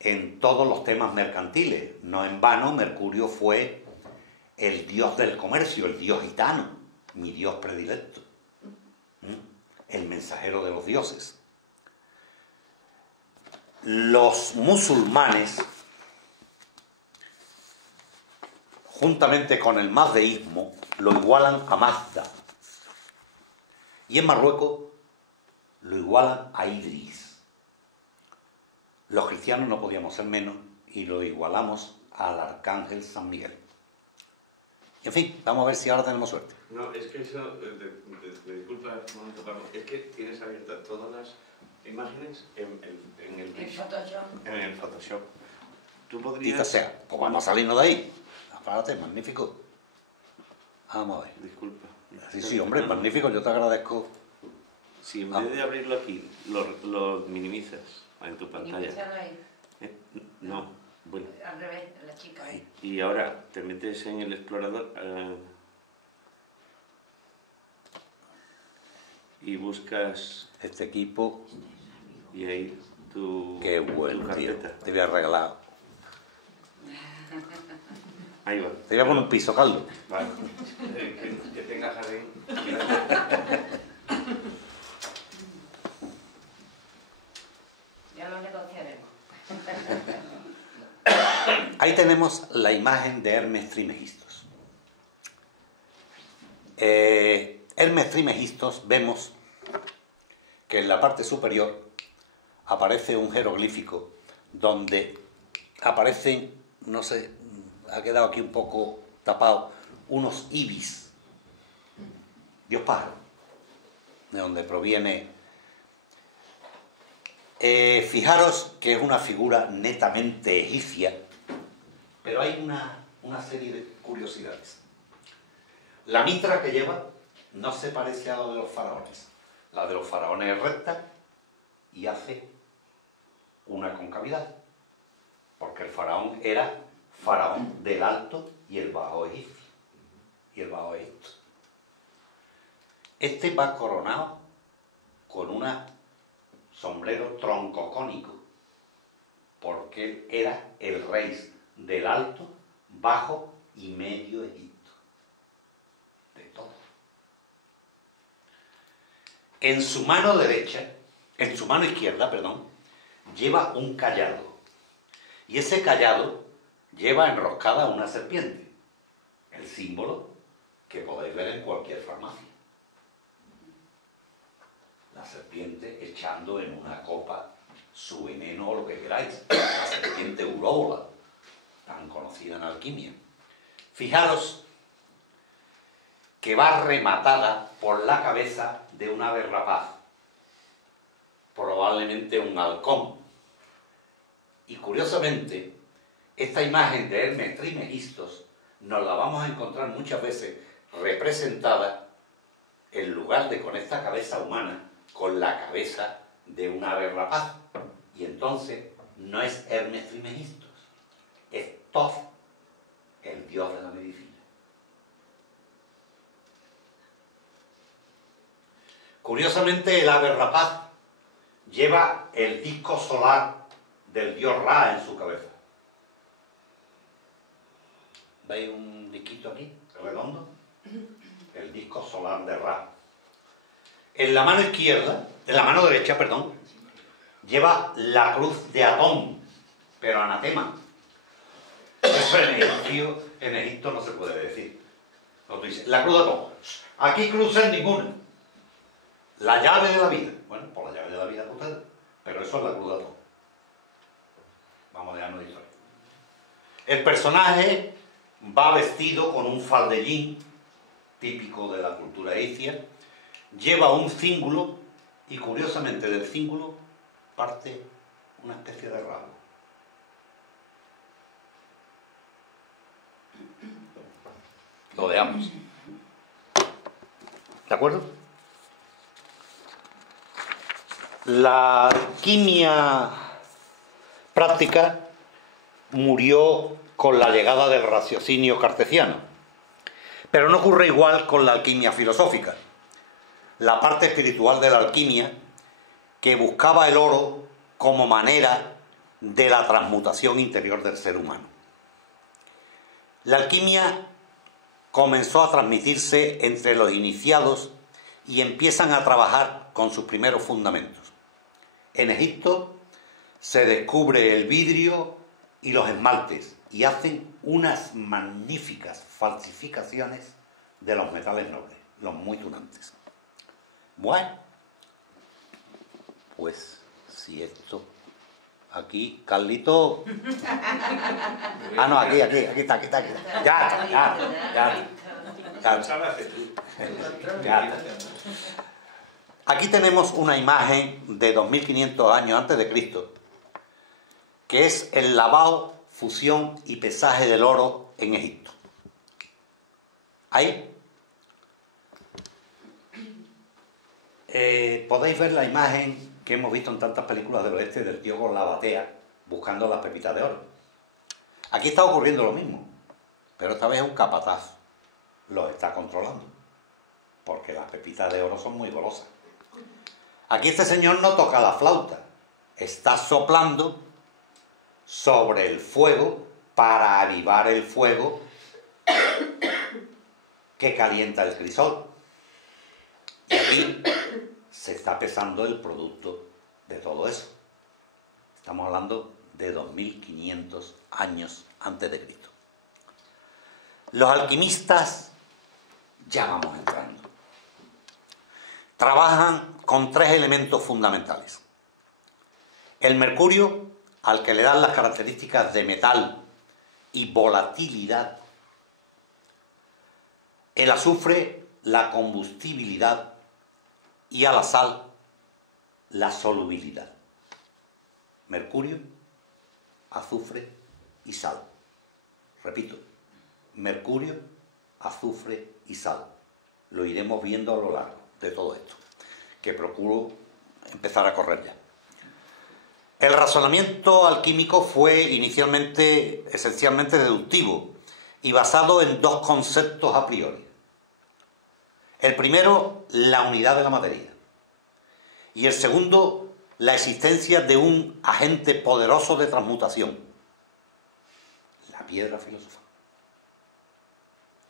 en todos los temas mercantiles. No en vano, Mercurio fue el dios del comercio, el dios gitano, mi dios predilecto, el mensajero de los dioses. Los musulmanes, juntamente con el mazdeísmo, lo igualan a Mazda. Y en Marruecos lo igualan a Idris. Los cristianos no podíamos ser menos y lo igualamos al arcángel San Miguel. En fin, vamos a ver si ahora tenemos suerte. No, es que eso, me disculpa un momento, Carlos, es que tienes abiertas todas las imágenes en el Photoshop. En el Photoshop. Tú Quizás podrías... sea, pues vamos a salirnos de ahí. Apárate, magnífico. Vamos a ver. Disculpa. Sí, hombre, magnífico, yo te agradezco. Si en vez de abrirlo aquí, lo minimizas en tu Y pantalla. empiezan ahí, No, bueno. al revés, la chica. Ahí. Y ahora te metes en el explorador y buscas Este equipo, y ahí tu, qué tu bueno, tío. carpeta. Te voy a regalar. Ahí va. Te voy a poner un piso, Carlos. Vale. Que tenga jardín. Ya lo negociaremos. Ahí tenemos la imagen de Hermes Trismegistos. Hermes Trismegistos, vemos que en la parte superior aparece un jeroglífico donde aparecen, no sé, ha quedado aquí un poco tapado, unos ibis, dios pájaro, de donde proviene. Fijaros que es una figura netamente egipcia, pero hay una serie de curiosidades. La mitra que lleva no se parece a la de los faraones. La de los faraones es recta y hace una concavidad, porque el faraón era faraón del Alto y el Bajo Egipto. Este va coronado con un sombrero troncocónico, porque él era el rey del Alto, Bajo y Medio Egipto. De todo. En su mano izquierda, lleva un cayado. Y ese cayado lleva enroscada una serpiente, el símbolo que podéis ver en cualquier farmacia. La serpiente echando en una copa su veneno o lo que queráis, la serpiente uróbola, tan conocida en alquimia. Fijaros que va rematada por la cabeza de un ave rapaz, probablemente un halcón. Y curiosamente, esta imagen de Hermes Trismegistos nos la vamos a encontrar muchas veces representada en lugar de con esta cabeza humana, con la cabeza de un ave rapaz. Y entonces no es Hermes Trismegistus, es Thoth, el dios de la medicina. Curiosamente, el ave rapaz lleva el disco solar del dios Ra en su cabeza. ¿Veis un disquito aquí, redondo? El disco solar de Ra. En la mano izquierda, en la mano derecha, perdón, lleva la cruz de Atón, pero anatema. Eso en Egipto no se puede decir. No, tú dices, la cruz de Atón. Aquí cruces ninguna. La llave de la vida. Bueno, pues la llave de la vida es ustedes. Pero eso es la cruz de Atón. Vamos a dejarnos de historia. El personaje va vestido con un faldellín típico de la cultura egipcia. Lleva un cíngulo y curiosamente del cíngulo parte una especie de rabo. Lo dejamos. ¿De acuerdo? La alquimia práctica murió con la llegada del raciocinio cartesiano, pero no ocurre igual con la alquimia filosófica, la parte espiritual de la alquimia que buscaba el oro como manera de la transmutación interior del ser humano. La alquimia comenzó a transmitirse entre los iniciados y empiezan a trabajar con sus primeros fundamentos. En Egipto se descubre el vidrio y los esmaltes y hacen unas magníficas falsificaciones de los metales nobles, los muy tunantes. Bueno, pues si esto... Aquí, Carlito... Ah, no, aquí está. Ya. Aquí tenemos una imagen de 2500 años antes de Cristo, que es el lavado, fusión y pesaje del oro en Egipto. Ahí podéis ver la imagen que hemos visto en tantas películas del oeste del tío con la batea buscando las pepitas de oro. Aquí está ocurriendo lo mismo, pero esta vez un capataz los está controlando, porque las pepitas de oro son muy golosas. Aquí este señor no toca la flauta, está soplando sobre el fuego para avivar el fuego que calienta el crisol. Y aquí se está pesando el producto de todo eso. Estamos hablando de 2500 años antes de Cristo. Los alquimistas, ya vamos entrando, trabajan con tres elementos fundamentales. El mercurio, al que le dan las características de metal y volatilidad. El azufre, la combustibilidad. Y a la sal, la solubilidad. Mercurio, azufre y sal. Repito, mercurio, azufre y sal. Lo iremos viendo a lo largo de todo esto, que procuro empezar a correr ya. El razonamiento alquímico fue inicialmente, esencialmente deductivo y basado en dos conceptos a priori. El primero, la unidad de la materia. Y el segundo, la existencia de un agente poderoso de transmutación. La piedra filosofal.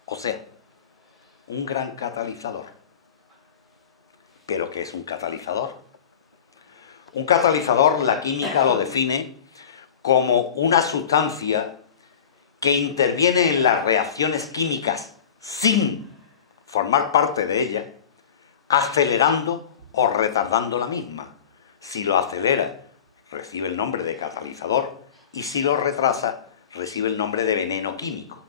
O sea, un gran catalizador. ¿Pero qué es un catalizador? Un catalizador, la química lo define como una sustancia que interviene en las reacciones químicas sin formar parte de ella, acelerando o retardando la misma. Si lo acelera, recibe el nombre de catalizador, y si lo retrasa, recibe el nombre de veneno químico.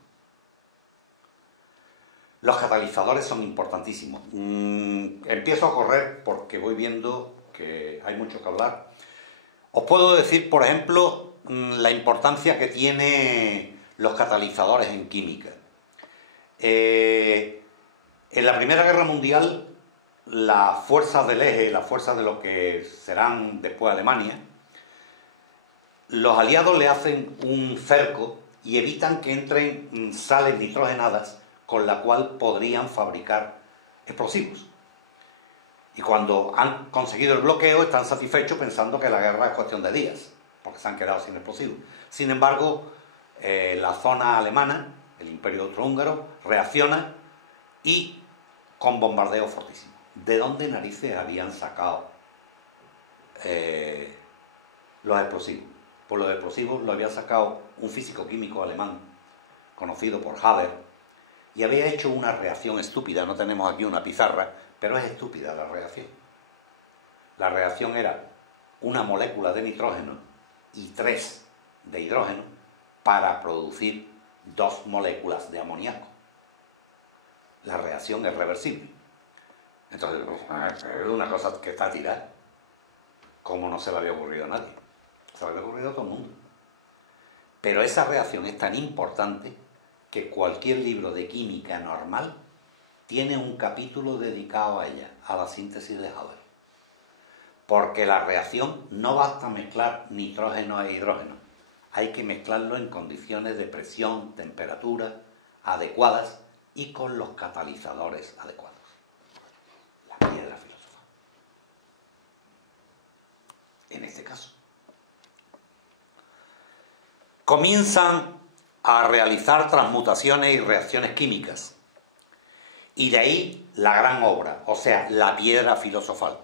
Los catalizadores son importantísimos. Empiezo a correr porque voy viendo que hay mucho que hablar. Os puedo decir, por ejemplo, la importancia que tienen los catalizadores en química. En la Primera Guerra Mundial, las fuerzas del eje, las fuerzas de lo que serán después Alemania, los aliados le hacen un cerco y evitan que entren sales nitrogenadas con la cual podrían fabricar explosivos. Y cuando han conseguido el bloqueo están satisfechos pensando que la guerra es cuestión de días, porque se han quedado sin explosivos. Sin embargo, la zona alemana, el Imperio Austrohúngaro, reacciona y con bombardeos fortísimos. ¿De dónde narices habían sacado los explosivos? Pues los explosivos los había sacado un físico-químico alemán conocido por Haber y había hecho una reacción estúpida. No tenemos aquí una pizarra, pero es estúpida la reacción. La reacción era una molécula de nitrógeno y 3 de hidrógeno para producir 2 moléculas de amoníaco. La reacción es reversible. Entonces, es una cosa que está tirada. ¿Cómo no se le había ocurrido a nadie? Se le había ocurrido a todo el mundo. Pero esa reacción es tan importante que cualquier libro de química normal tiene un capítulo dedicado a ella, a la síntesis de Haber. Porque la reacción no basta mezclar nitrógeno e hidrógeno. Hay que mezclarlo en condiciones de presión, temperatura adecuadas y con los catalizadores adecuados. La piedra filosofal. En este caso. Comienzan a realizar transmutaciones y reacciones químicas. Y de ahí la gran obra, o sea, la piedra filosofal.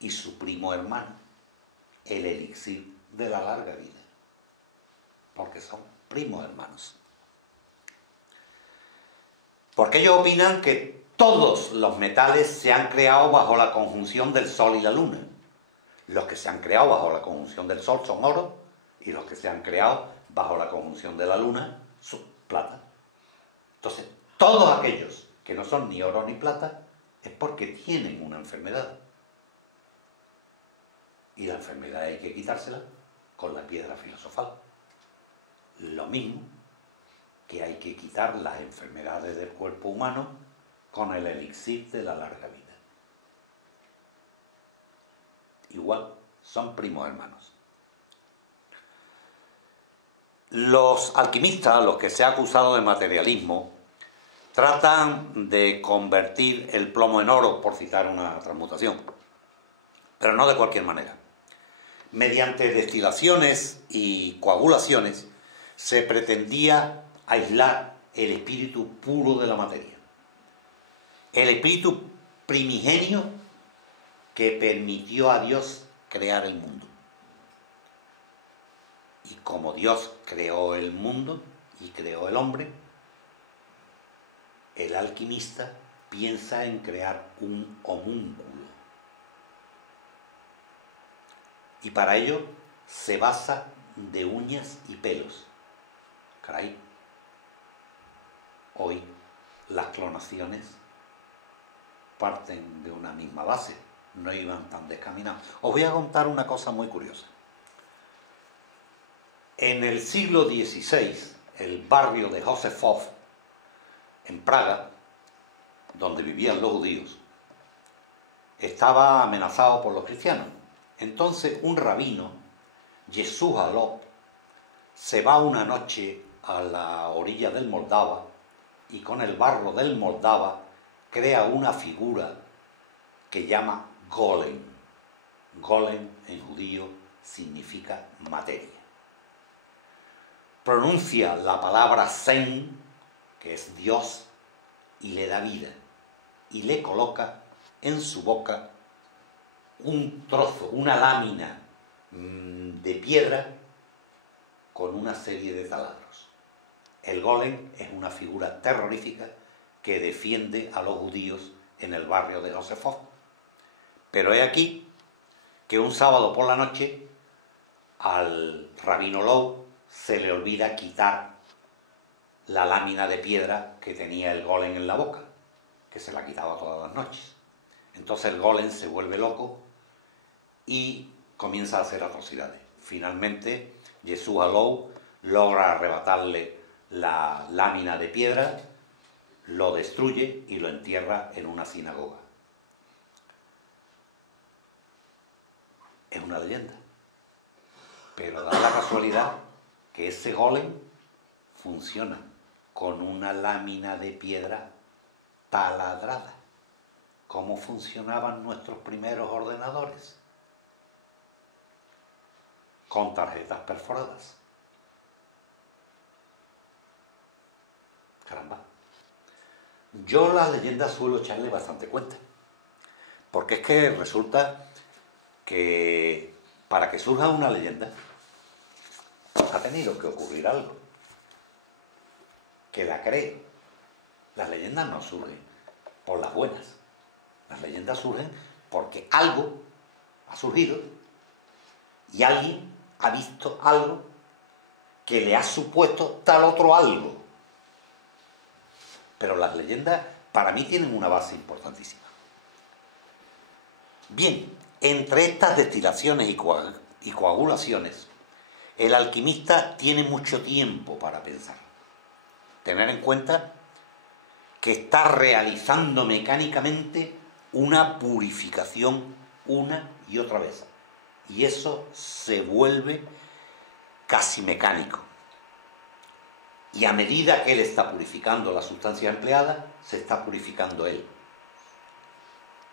Y su primo hermano, el elixir de la larga vida. Porque son primos hermanos. Porque ellos opinan que todos los metales se han creado bajo la conjunción del Sol y la Luna. Los que se han creado bajo la conjunción del Sol son oro y los que se han creado bajo la conjunción de la Luna son plata. Entonces, todos aquellos que no son ni oro ni plata es porque tienen una enfermedad. Y la enfermedad hay que quitársela con la piedra filosofal. Lo mismo que hay que quitar las enfermedades del cuerpo humano con el elixir de la larga vida. Igual, son primos hermanos. Los alquimistas, los que se ha acusado de materialismo, tratan de convertir el plomo en oro, por citar una transmutación, pero no de cualquier manera. Mediante destilaciones y coagulaciones se pretendía aislar el espíritu puro de la materia. El espíritu primigenio que permitió a Dios crear el mundo. Y como Dios creó el mundo y creó el hombre, el alquimista piensa en crear un homúnculo. Y para ello se basa de uñas y pelos. Caray, hoy las clonaciones parten de una misma base, no iban tan descaminados. Os voy a contar una cosa muy curiosa. En el siglo XVI, el barrio de Józefov, en Praga, donde vivían los judíos, estaba amenazado por los cristianos. Entonces un rabino, Jesús Alop, se va una noche a la orilla del Moldava y con el barro del Moldava crea una figura que llama golem. Golem en judío significa materia. Pronuncia la palabra Zen, que es Dios, y le da vida. Y le coloca en su boca un trozo, una lámina de piedra con una serie de taladros. El golem es una figura terrorífica que defiende a los judíos en el barrio de Józefov. Pero he aquí que un sábado por la noche al rabino Low se le olvida quitar la lámina de piedra que tenía el golem en la boca, que se la quitaba todas las noches. Entonces el golem se vuelve loco y comienza a hacer atrocidades. Finalmente, Jesús Alou logra arrebatarle la lámina de piedra lo destruye y lo entierra en una sinagoga. Es una leyenda. Pero da la casualidad que ese golem funciona con una lámina de piedra taladrada. ¿Cómo funcionaban nuestros primeros ordenadores? Con tarjetas perforadas. Caramba. Yo las leyendas suelo echarle bastante cuenta. Porque es que resulta que para que surja una leyenda ha tenido que ocurrir algo que la cree. Las leyendas no surgen por las buenas. Las leyendas surgen porque algo ha surgido y alguien ha visto algo que le ha supuesto tal otro algo. Pero las leyendas para mí tienen una base importantísima. Bien, entre estas destilaciones y coagulaciones, el alquimista tiene mucho tiempo para pensar. Tener en cuenta que está realizando mecánicamente una purificación una y otra vez. Y eso se vuelve casi mecánico. Y a medida que él está purificando la sustancia empleada, se está purificando él.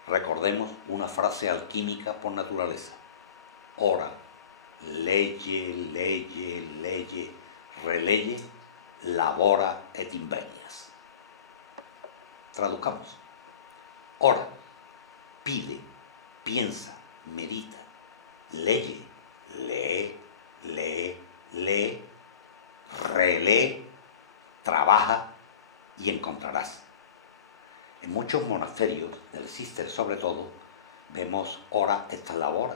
Recordemos una frase alquímica por naturaleza. Ora, leye, leye, leye, releye, labora et invenias. Traduzcamos. Ora, pide, piensa, medita, leye, lee, lee, lee, relee, trabaja y encontrarás. En muchos monasterios, del Cister sobre todo, vemos ora et labora.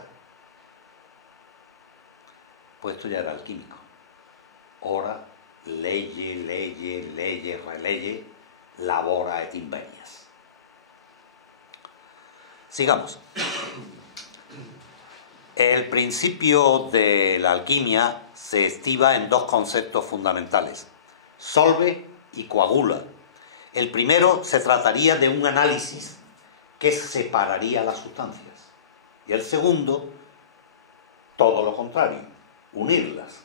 Pues esto ya era alquímico. Ora, leye, leye, leye, releye, labora et invenias. Sigamos. El principio de la alquimia se estriba en dos conceptos fundamentales: solve y coagula. El primero se trataría de un análisis que separaría las sustancias. Y el segundo, todo lo contrario, unirlas.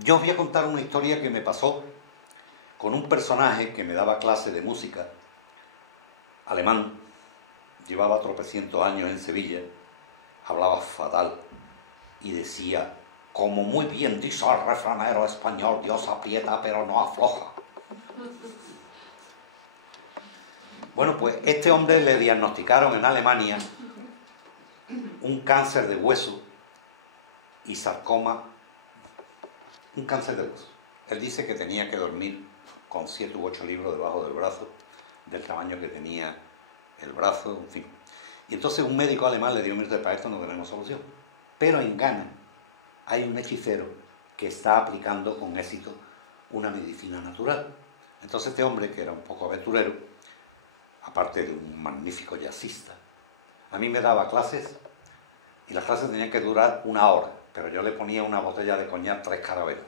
Yo os voy a contar una historia que me pasó con un personaje que me daba clase de música, alemán, llevaba tropecientos años en Sevilla, hablaba fatal y decía: como muy bien dice el refranero español, Dios aprieta pero no afloja. Bueno, pues este hombre le diagnosticaron en Alemania un cáncer de hueso y sarcoma, un cáncer de hueso. Él dice que tenía que dormir con 7 u 8 libros debajo del brazo, del tamaño que tenía el brazo, en fin. Y entonces un médico alemán le dio: mire, para esto no tenemos solución. Pero en Ghana hay un hechicero que está aplicando con éxito una medicina natural. Entonces este hombre, que era un poco aventurero, aparte de un magnífico jazzista, a mí me daba clases y las clases tenían que durar 1 hora, pero yo le ponía una botella de coñac 3 carabelos.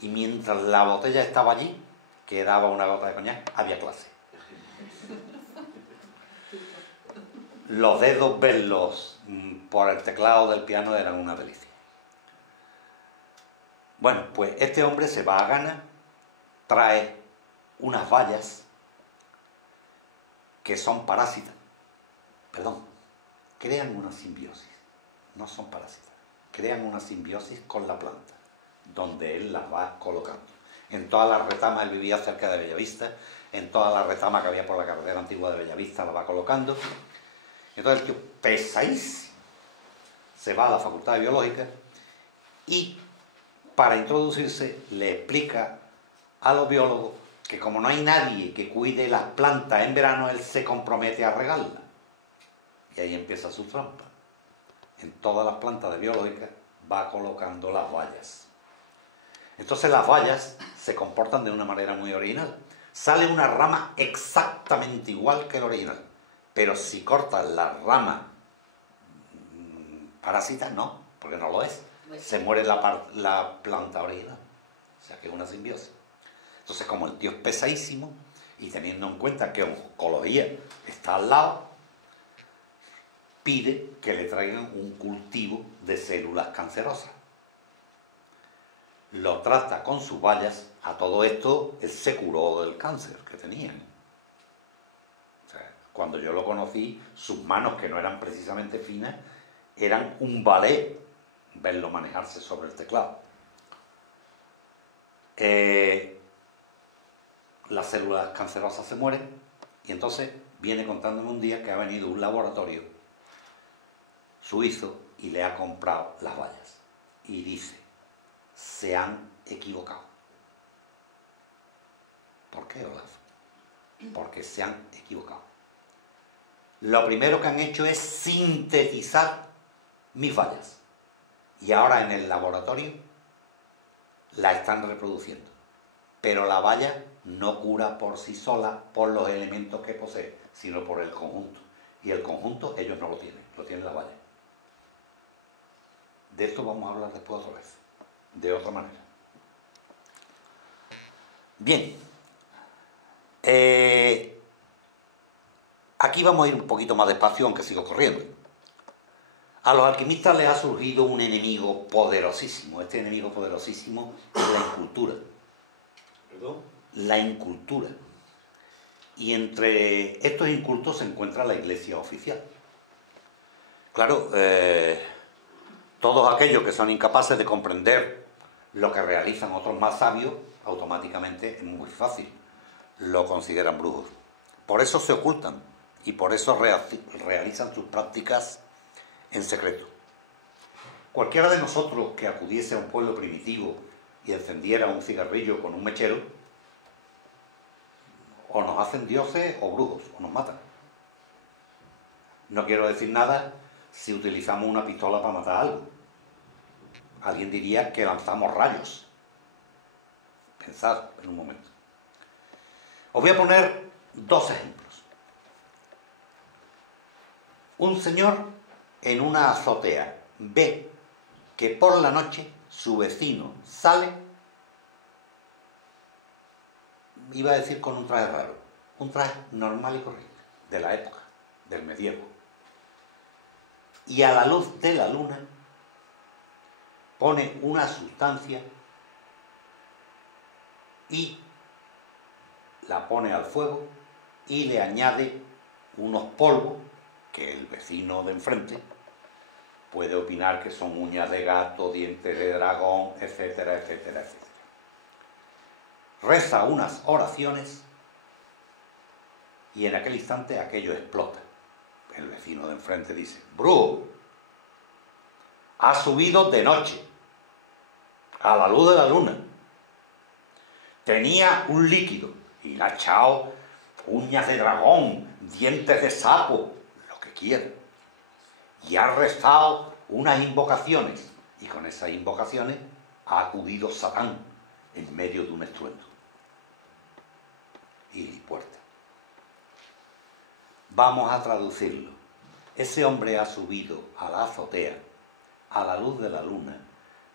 Y mientras la botella estaba allí, que daba una gota de coñac, había clase. Los dedos verlos por el teclado del piano eran una delicia. Bueno, pues este hombre se va a Ghana, trae unas bayas que son parásitas, crean una simbiosis, no son parásitas, crean una simbiosis con la planta, donde él las va colocando. En todas las retamas, él vivía cerca de Bellavista, en todas las retamas que había por la carretera antigua de Bellavista la va colocando. Entonces el tío, pesadísimo, se va a la Facultad de Biológica y para introducirse le explica a los biólogos que como no hay nadie que cuide las plantas en verano, él se compromete a regarlas. Y ahí empieza su trampa. En todas las plantas de biológica va colocando las bayas. Entonces las bayas se comportan de una manera muy original. Sale una rama exactamente igual que el original. Pero si cortas la rama parásita, no, porque no lo es. Se muere la planta original. O sea que es una simbiosis. Entonces, como el tío es pesadísimo, y teniendo en cuenta que oncología está al lado, pide que le traigan un cultivo de células cancerosas. Lo trata con sus bayas. A todo esto, él se curó del cáncer que tenía. O sea, cuando yo lo conocí, sus manos, que no eran precisamente finas, eran un ballet verlo manejarse sobre el teclado. Las células cancerosas se mueren y entonces viene contándome un día que ha venido un laboratorio suizo y le ha comprado las bayas. Y dice, se han equivocado. ¿Por qué, Olaf? Porque se han equivocado. Lo primero que han hecho es sintetizar mis bayas. Y ahora en el laboratorio la están reproduciendo. Pero la baya no cura por sí sola por los elementos que posee, sino por el conjunto. Y el conjunto ellos no lo tienen la baya. De esto vamos a hablar después otra vez, de otra manera. Bien, aquí vamos a ir un poquito más despacio, aunque sigo corriendo. A los alquimistas les ha surgido un enemigo poderosísimo. Este enemigo poderosísimo es la incultura. ¿Perdón? La incultura. Y entre estos incultos se encuentra la iglesia oficial. Claro, todos aquellos que son incapaces de comprender lo que realizan otros más sabios, automáticamente es muy fácil, lo consideran brujos. Por eso se ocultan y por eso realizan sus prácticas en secreto. Cualquiera de nosotros que acudiese a un pueblo primitivo y encendiera un cigarrillo con un mechero, o nos hacen dioses o brujos, o nos matan. No quiero decir nada si utilizamos una pistola para matar algo. Alguien diría que lanzamos rayos. Pensad en un momento. Os voy a poner dos ejemplos. Un señor en una azotea ve que por la noche su vecino sale, iba a decir con un traje raro, un traje normal y corriente, de la época, del medievo. Y a la luz de la luna pone una sustancia y la pone al fuego y le añade unos polvos que el vecino de enfrente puede opinar que son uñas de gato, dientes de dragón, etcétera, etcétera, etcétera. Reza unas oraciones y en aquel instante aquello explota. El vecino de enfrente dice, brujo, ha subido de noche, a la luz de la luna. Tenía un líquido y le ha echado uñas de dragón, dientes de sapo, lo que quiera. Y ha rezado unas invocaciones. Y con esas invocaciones ha acudido Satán en medio de un estruendo. Y puerta. Vamos a traducirlo. Ese hombre ha subido a la azotea, a la luz de la luna,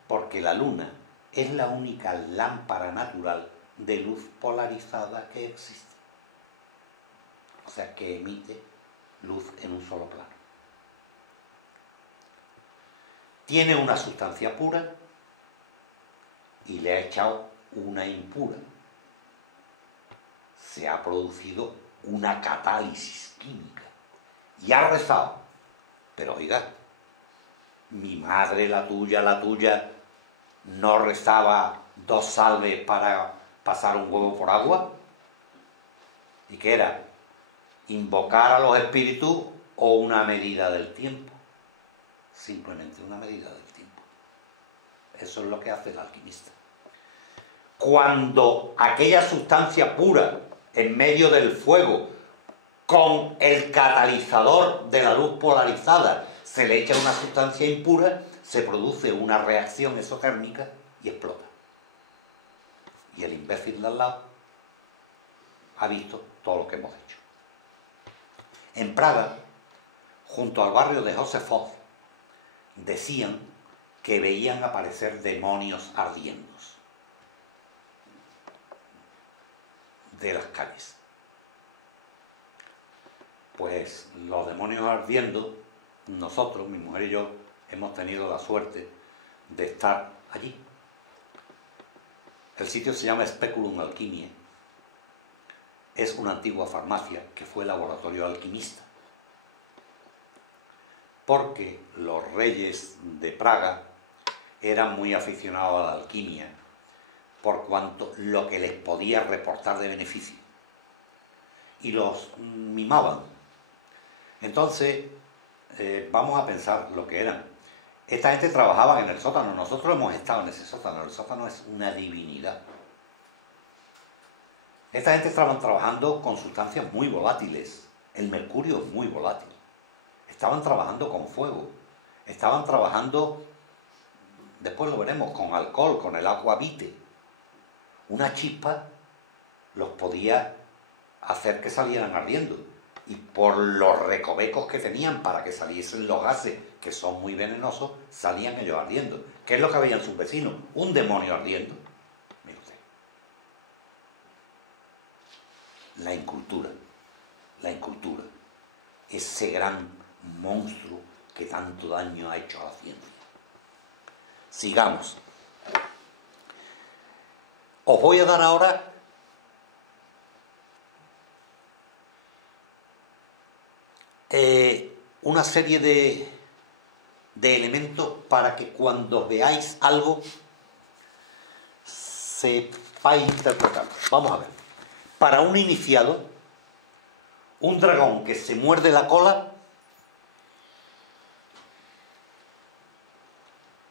porque la luna es la única lámpara natural de luz polarizada que existe. O sea, que emite luz en un solo plano. Tiene una sustancia pura y le ha echado una impura. Se ha producido una catálisis química y ha rezado. Pero oiga, mi madre, la tuya, ¿no rezaba 2 salves para pasar un huevo por agua? ¿Y qué era? ¿Invocar a los espíritus o una medida del tiempo? Simplemente una medida del tiempo. Eso es lo que hace el alquimista. Cuando aquella sustancia pura en medio del fuego, con el catalizador de la luz polarizada, se le echa una sustancia impura, se produce una reacción exotérmica y explota. Y el imbécil de al lado ha visto todo lo que hemos hecho. En Praga, junto al barrio de Josefov, decían que veían aparecer demonios ardiendo. de las calles. Pues los demonios ardiendo, nosotros, mi mujer y yo, hemos tenido la suerte de estar allí. El sitio se llama Speculum Alchimiae. Es una antigua farmacia que fue laboratorio alquimista. Porque los reyes de Praga eran muy aficionados a la alquimia, por cuanto lo que les podía reportar de beneficio. Y los mimaban. Entonces, vamos a pensar lo que eran. Esta gente trabajaba en el sótano, nosotros hemos estado en ese sótano, el sótano es una divinidad. Esta gente estaban trabajando con sustancias muy volátiles, el mercurio es muy volátil. Estaban trabajando con fuego, estaban trabajando, después lo veremos, con alcohol, con el agua vite. Una chispa los podía hacer que salieran ardiendo. Y por los recovecos que tenían para que saliesen los gases, que son muy venenosos, salían ellos ardiendo. ¿Qué es lo que veían sus vecinos? Un demonio ardiendo. Mire usted. La incultura, ese gran monstruo que tanto daño ha hecho a la ciencia. Sigamos. Os voy a dar ahora una serie de elementos para que cuando veáis algo sepáis interpretarlo. Vamos a ver. Para un iniciado, un dragón que se muerde la cola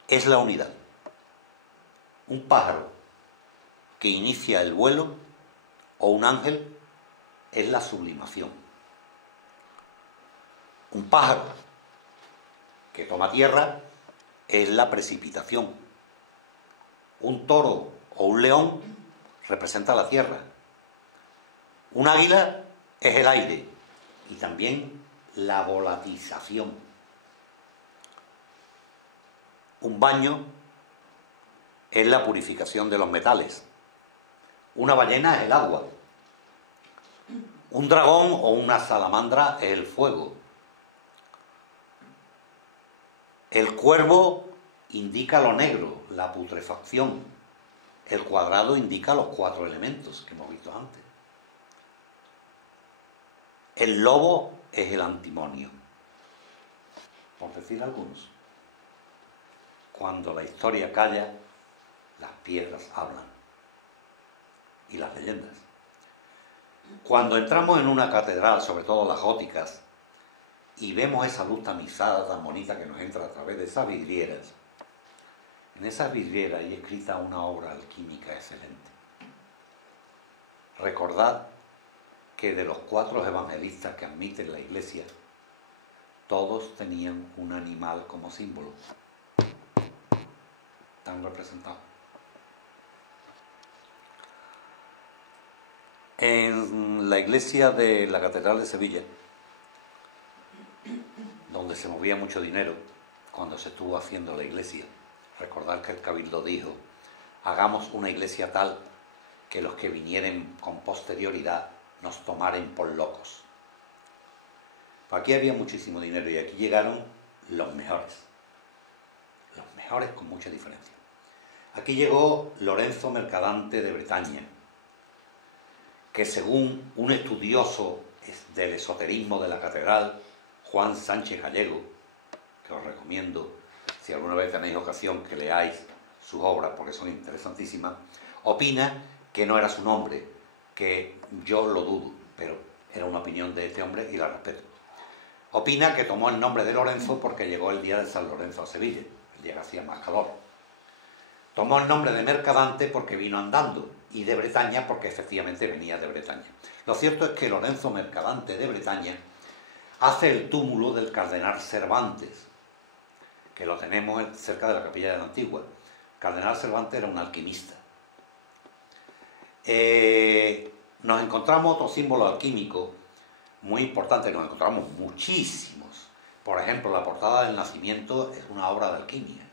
es la unidad. Un pájaro que inicia el vuelo o un ángel es la sublimación. Un pájaro que toma tierra es la precipitación. Un toro o un león representa la tierra. Un águila es el aire y también la volatización. Un baño es la purificación de los metales. Una ballena es el agua. Un dragón o una salamandra es el fuego. El cuervo indica lo negro, la putrefacción. El cuadrado indica los 4 elementos que hemos visto antes. El lobo es el antimonio, por decir algunos. Cuando la historia calla, las piedras hablan. Y las leyendas. Cuando entramos en una catedral, sobre todo las góticas, y vemos esa luz tamizada tan bonita que nos entra a través de esas vidrieras, en esas vidrieras hay escrita una obra alquímica excelente. Recordad que de los 4 evangelistas que admiten la Iglesia, todos tenían un animal como símbolo. Están representados. En la iglesia de la Catedral de Sevilla, donde se movía mucho dinero cuando se estuvo haciendo la iglesia, recordad que el cabildo dijo: hagamos una iglesia tal que los que vinieren con posterioridad nos tomaren por locos. Aquí había muchísimo dinero y aquí llegaron los mejores con mucha diferencia. Aquí llegó Lorenzo Mercadante de Bretaña, que según un estudioso del esoterismo de la catedral, Juan Sánchez Gallego, que os recomiendo, si alguna vez tenéis ocasión, que leáis sus obras porque son interesantísimas, opina que no era su nombre, que yo lo dudo, pero era una opinión de este hombre y la respeto. Opina que tomó el nombre de Lorenzo porque llegó el día de San Lorenzo a Sevilla, el día que hacía más calor. Tomó el nombre de Mercadante porque vino andando, y de Bretaña porque efectivamente venía de Bretaña. Lo cierto es que Lorenzo Mercadante de Bretaña hace el túmulo del cardenal Cervantes, que lo tenemos cerca de la capilla de la Antigua. El cardenal Cervantes era un alquimista. Nos encontramos otro símbolo alquímico muy importante, nos encontramos muchísimos. Por ejemplo, la portada del Nacimiento es una obra de alquimia.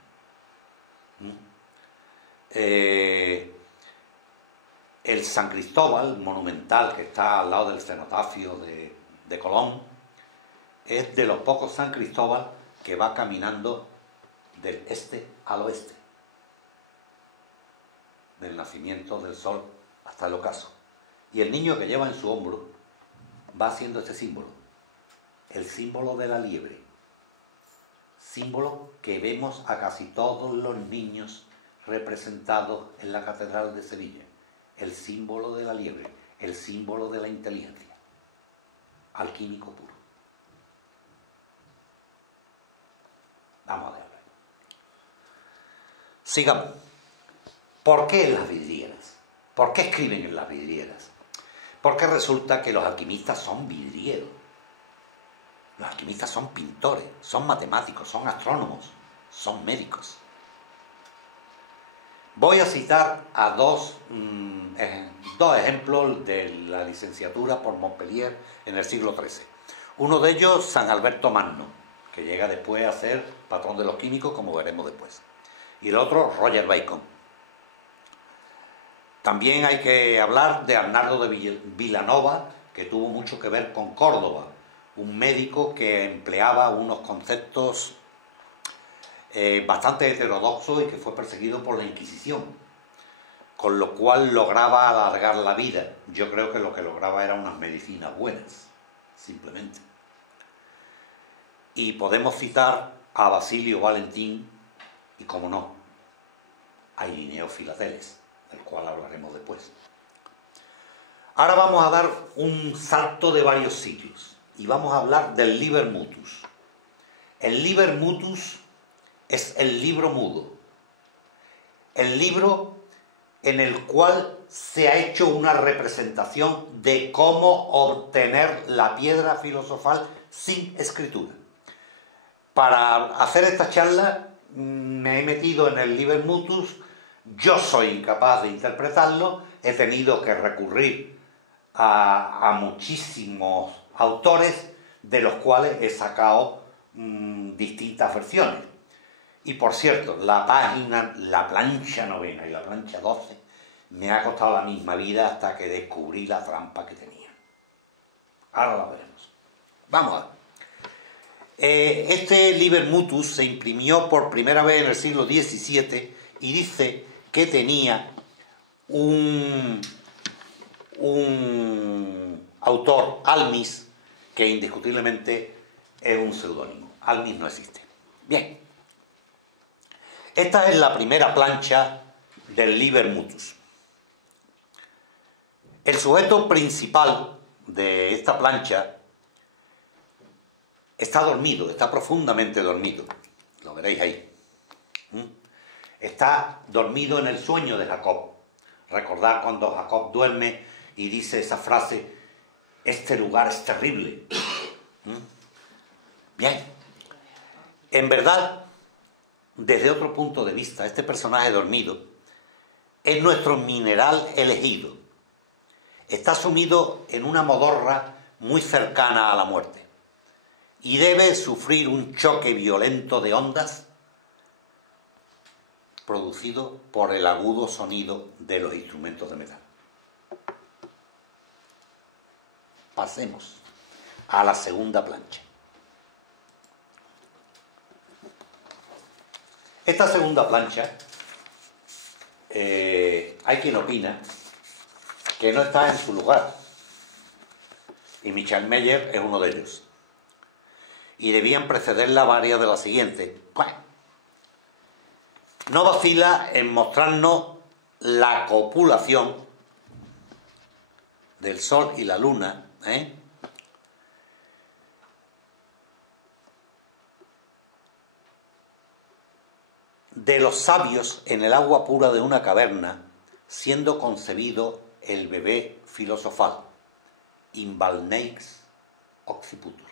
El San Cristóbal monumental que está al lado del cenotafio de Colón es de los pocos San Cristóbal que va caminando del este al oeste, del nacimiento del sol hasta el ocaso. Y el niño que lleva en su hombro va haciendo este símbolo, el símbolo de la liebre, símbolo que vemos a casi todos los niños representados en la Catedral de Sevilla, el símbolo de la liebre, el símbolo de la inteligencia, alquímico puro. Vamos a verlo. Sigamos. ¿Por qué en las vidrieras? ¿Por qué escriben en las vidrieras? Porque resulta que los alquimistas son vidrieros. Los alquimistas son pintores, son matemáticos, son astrónomos, son médicos. Voy a citar a dos ejemplos de la licenciatura por Montpellier en el siglo XIII. Uno de ellos, San Alberto Magno, que llega después a ser patrón de los químicos, como veremos después. Y el otro, Roger Bacon. También hay que hablar de Arnaldo de Vilanova, que tuvo mucho que ver con Córdoba, un médico que empleaba unos conceptos bastante heterodoxos y que fue perseguido por la Inquisición, con lo cual lograba alargar la vida. Yo creo que lo que lograba eran unas medicinas buenas, simplemente. Y podemos citar a Basilio Valentín y, como no, a Irineo Filateles, del cual hablaremos después. Ahora vamos a dar un salto de varios siglos y vamos a hablar del Liber Mutus. El Liber Mutus es el libro mudo, el libro en el cual se ha hecho una representación de cómo obtener la piedra filosofal sin escritura. Para hacer esta charla me he metido en el Liber Mutus. Yo soy incapaz de interpretarlo, he tenido que recurrir a muchísimos autores, de los cuales he sacado distintas versiones. Y por cierto, la plancha novena y la plancha 12 me ha costado la misma vida hasta que descubrí la trampa que tenía. Ahora la veremos. Vamos a ver. Este Liber Mutus se imprimió por primera vez en el siglo XVII y dice que tenía un autor, Almis, que indiscutiblemente es un seudónimo. Almis no existe. Bien. Esta es la primera plancha del Liber Mutus. El sujeto principal de esta plancha está dormido, está profundamente dormido. Lo veréis ahí. Está dormido en el sueño de Jacob. Recordad cuando Jacob duerme y dice esa frase: este lugar es terrible. Bien. En verdad, desde otro punto de vista, este personaje dormido es nuestro mineral elegido. Está sumido en una modorra muy cercana a la muerte y debe sufrir un choque violento de ondas producido por el agudo sonido de los instrumentos de metal. Pasemos a la segunda plancha. Esta segunda plancha, hay quien opina que no está en su lugar, y Michel Meyer es uno de ellos, y debían precederla varias de las siguientes. Bueno, no vacila en mostrarnos la copulación del Sol y la Luna, de los sabios en el agua pura de una caverna, siendo concebido el bebé filosofal, Invalneix occiputur.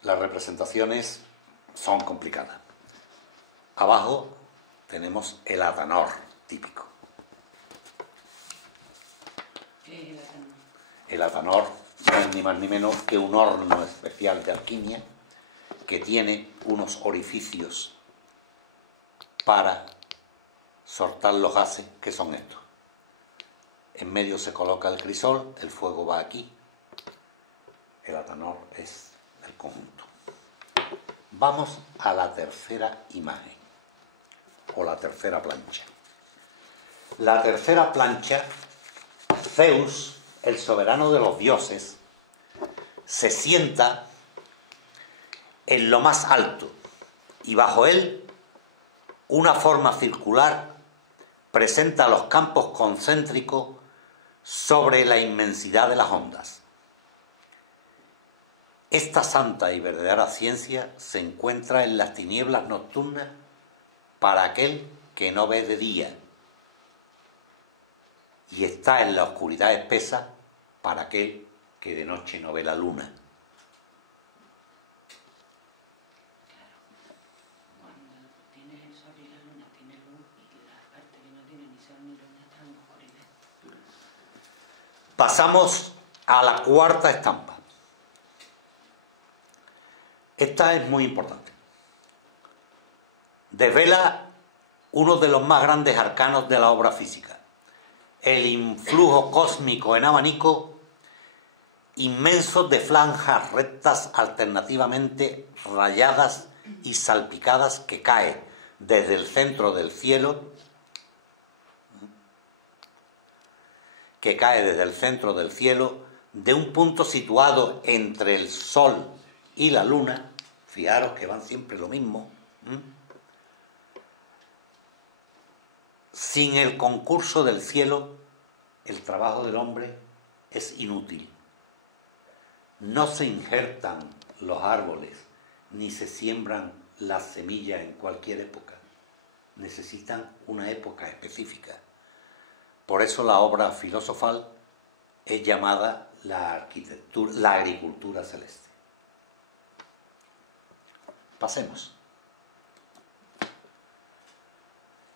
Las representaciones son complicadas. Abajo tenemos el atanor típico. ¿Qué es El atanor no es ni más ni menos que un horno especial de alquimia que tiene unos orificios para soltar los gases, que son estos. En medio se coloca el crisol, el fuego va aquí, el atanor es el conjunto. Vamos a la tercera imagen, o la tercera plancha. La tercera plancha, Zeus, el soberano de los dioses, se sienta en lo más alto y bajo él una forma circular presenta los campos concéntricos sobre la inmensidad de las ondas. Esta santa y verdadera ciencia se encuentra en las tinieblas nocturnas para aquel que no ve de día y está en la oscuridad espesa para aquel que de noche no ve la luna. Pasamos a la cuarta estampa. Esta es muy importante. Desvela uno de los más grandes arcanos de la obra física, el influjo cósmico en abanico inmenso de franjas rectas alternativamente rayadas y salpicadas que cae desde el centro del cielo, de un punto situado entre el sol y la luna. Fijaros que van siempre lo mismo. Sin el concurso del cielo, el trabajo del hombre es inútil. No se injertan los árboles, ni se siembran las semillas en cualquier época. Necesitan una época específica. Por eso la obra filosofal es llamada la agricultura celeste. Pasemos.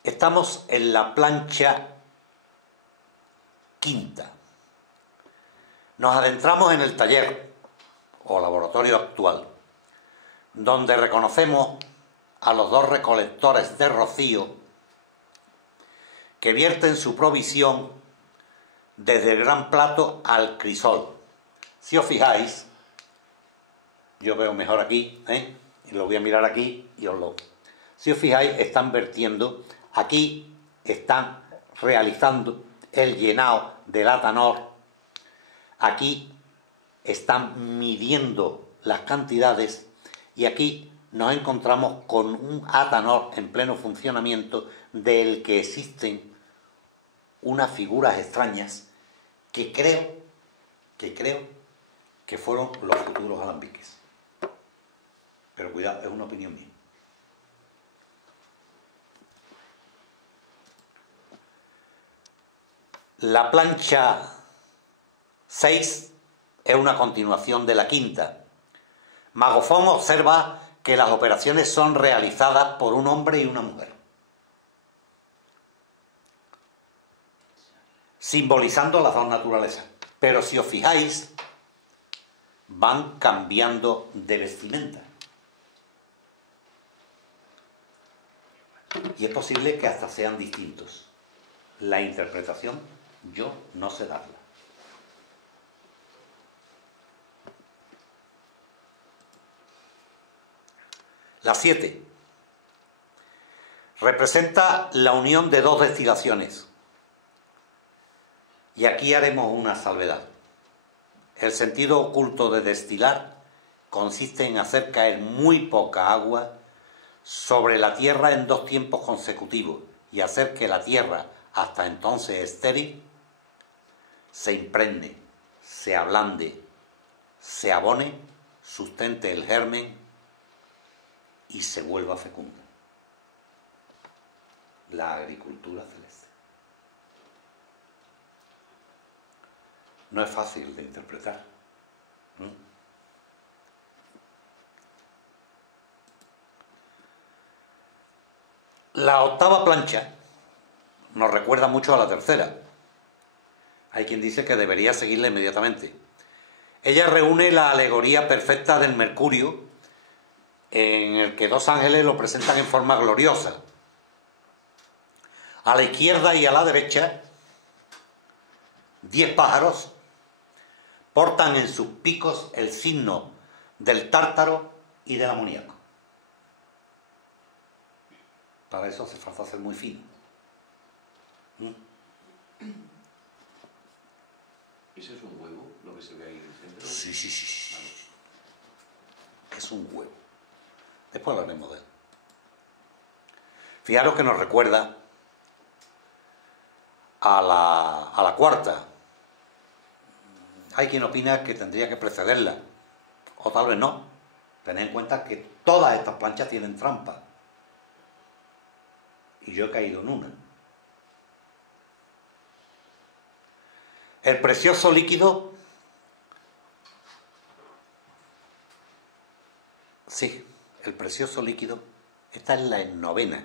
Estamos en la plancha quinta. Nos adentramos en el taller o laboratorio actual, donde reconocemos a los dos recolectores de rocío que vierten su provisión desde el gran plato al crisol. Si os fijáis, yo veo mejor aquí, y lo voy a mirar aquí y os lo... Si os fijáis, están vertiendo, aquí están realizando el llenado del atanor, aquí están midiendo las cantidades y aquí nos encontramos con un atanor en pleno funcionamiento del que existen unas figuras extrañas que creo que fueron los futuros alambiques. Pero cuidado, es una opinión mía. La plancha 6 es una continuación de la quinta. Magofón observa que las operaciones son realizadas por un hombre y una mujer, simbolizando las dos naturalezas. Pero si os fijáis, van cambiando de vestimenta. Y es posible que hasta sean distintos. La interpretación yo no sé darla. La 7 representa la unión de dos destilaciones. Y aquí haremos una salvedad. El sentido oculto de destilar consiste en hacer caer muy poca agua sobre la tierra en dos tiempos consecutivos y hacer que la tierra, hasta entonces estéril, se impregne, se ablande, se abone, sustente el germen y se vuelva fecunda. La agricultura celeste. No es fácil de interpretar. La octava plancha nos recuerda mucho a la tercera. Hay quien dice que debería seguirla inmediatamente. Ella reúne la alegoría perfecta del Mercurio, en el que dos ángeles lo presentan en forma gloriosa. A la izquierda y a la derecha, 10 pájaros portan en sus picos el signo del tártaro y del amoníaco. Para eso hace falta ser muy fino. ¿Eso es un huevo, lo que se ve ahí en el centro? Sí, sí, sí. Es un huevo. Después hablaremos de él. Fijaros que nos recuerda a la cuarta. Hay quien opina que tendría que precederla, o tal vez no. Tened en cuenta que todas estas planchas tienen trampa. Y yo he caído en una. El precioso líquido, sí, el precioso líquido, esta es la novena.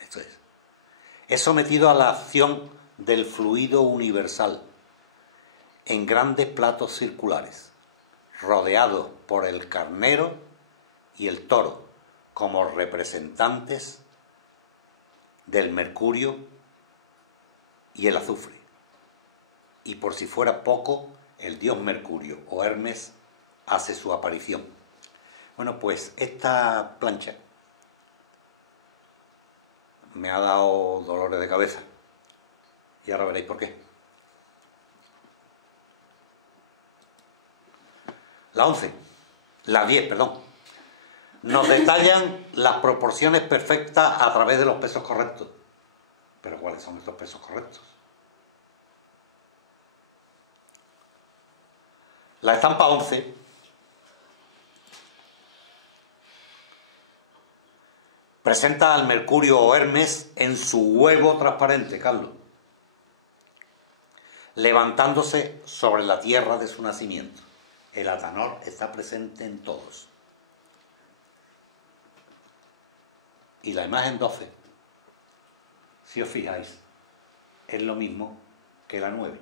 Esto es sometido a la acción del fluido universal en grandes platos circulares, rodeado por el carnero y el toro como representantes del mercurio y el azufre. Y por si fuera poco, el dios Mercurio o Hermes hace su aparición. Bueno, pues esta plancha me ha dado dolores de cabeza. Y ahora veréis por qué. La 10, perdón. Nos detallan las proporciones perfectas a través de los pesos correctos. ¿Pero cuáles son estos pesos correctos? La estampa 11 presenta al Mercurio o Hermes en su huevo transparente, Carlos, levantándose sobre la tierra de su nacimiento. El Atanor está presente en todos. Y la imagen 12, si os fijáis, es lo mismo que la 9.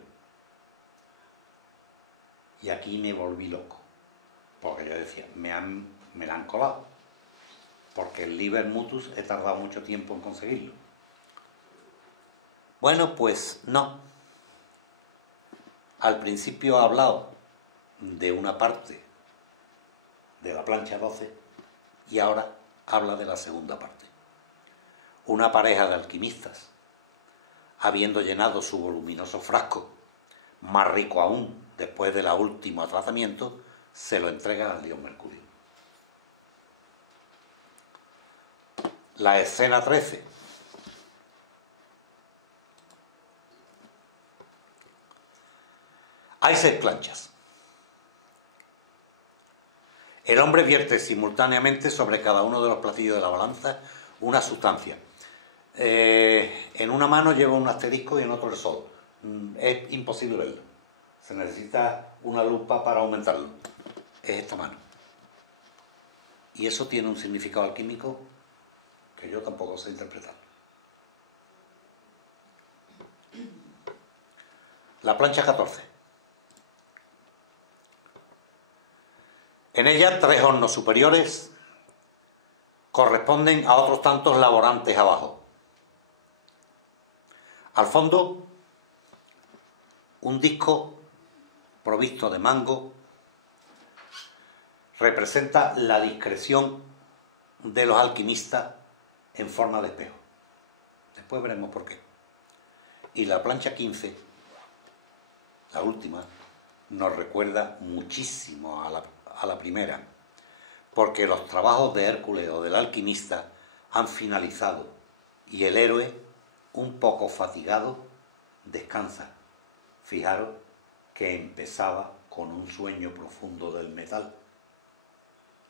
Y aquí me volví loco, porque yo decía, me la han colado, porque el Liber Mutus he tardado mucho tiempo en conseguirlo. Bueno, pues no. Al principio he hablado de una parte de la plancha 12 y ahora habla de la segunda parte. Una pareja de alquimistas, habiendo llenado su voluminoso frasco, más rico aún después del último tratamiento, se lo entrega al dios Mercurio. La escena 13. Hay 6 planchas. El hombre vierte simultáneamente sobre cada uno de los platillos de la balanza una sustancia. En una mano lleva un asterisco y en otro el sol. Es imposible verlo. Se necesita una lupa para aumentarlo. Es esta mano. Y eso tiene un significado alquímico que yo tampoco sé interpretar. La plancha 14. En ella 3 hornos superiores corresponden a otros tantos laborantes abajo. Al fondo, un disco provisto de mango representa la discreción de los alquimistas en forma de espejo. Después veremos por qué. Y la plancha 15, la última, nos recuerda muchísimo a la primera, porque los trabajos de Hércules o del alquimista han finalizado y el héroe, un poco fatigado, descansa. Fijaros que empezaba con un sueño profundo del metal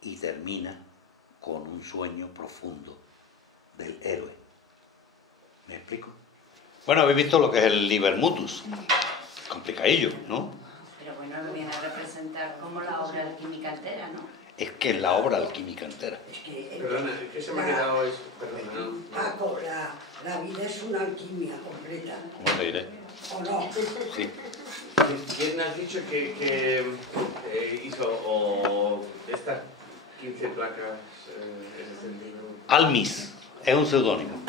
y termina con un sueño profundo del héroe. ¿Me explico? Bueno, habéis visto lo que es el Liber Mutus. Complicadillo, ¿no? Pero bueno, lo viene a representar como la obra alquímica entera, ¿no? Es que es la obra alquímica entera. Perdona, es que se me ha quedado eso. Perdona, no. Paco, la vida es una alquimia completa. ¿Cómo te diré? ¿O no? Sí. ¿Quién has dicho que hizo o estas 15 placas en este libro? Almis es un seudónimo.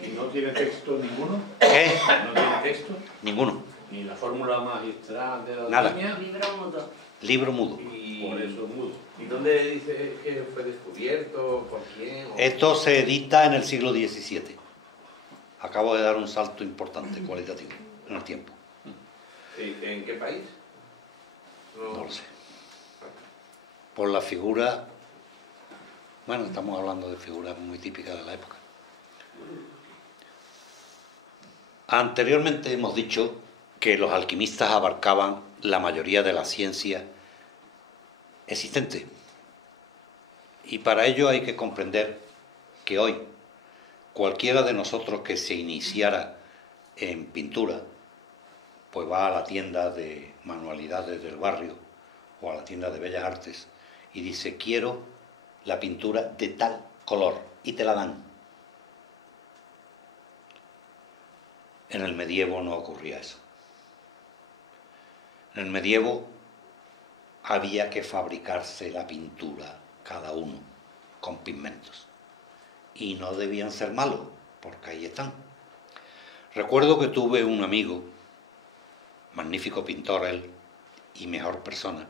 Y no tiene texto ninguno? ¿Qué? ¿No tiene texto? Ninguno. Ni la fórmula magistral de la Nada. alquimia. Libro mudo. Libro mudo. Y, Por eso mudo. ¿Y dónde dice que fue descubierto? ¿Por quién? ¿O- Esto se edita en el siglo XVII. Acabo de dar un salto importante, cualitativo, en el tiempo. Sí, ¿en qué país? No lo sé. Por la figura... Bueno, estamos hablando de figuras muy típicas de la época. Anteriormente hemos dicho que los alquimistas abarcaban la mayoría de la ciencia existente. Y para ello hay que comprender que hoy cualquiera de nosotros que se iniciara en pintura, pues va a la tienda de manualidades del barrio o a la tienda de bellas artes y dice, quiero la pintura de tal color, y te la dan. En el medievo no ocurría eso. En el medievo había que fabricarse la pintura, cada uno, con pigmentos. Y no debían ser malos, porque ahí están. Recuerdo que tuve un amigo, magnífico pintor él, y mejor persona,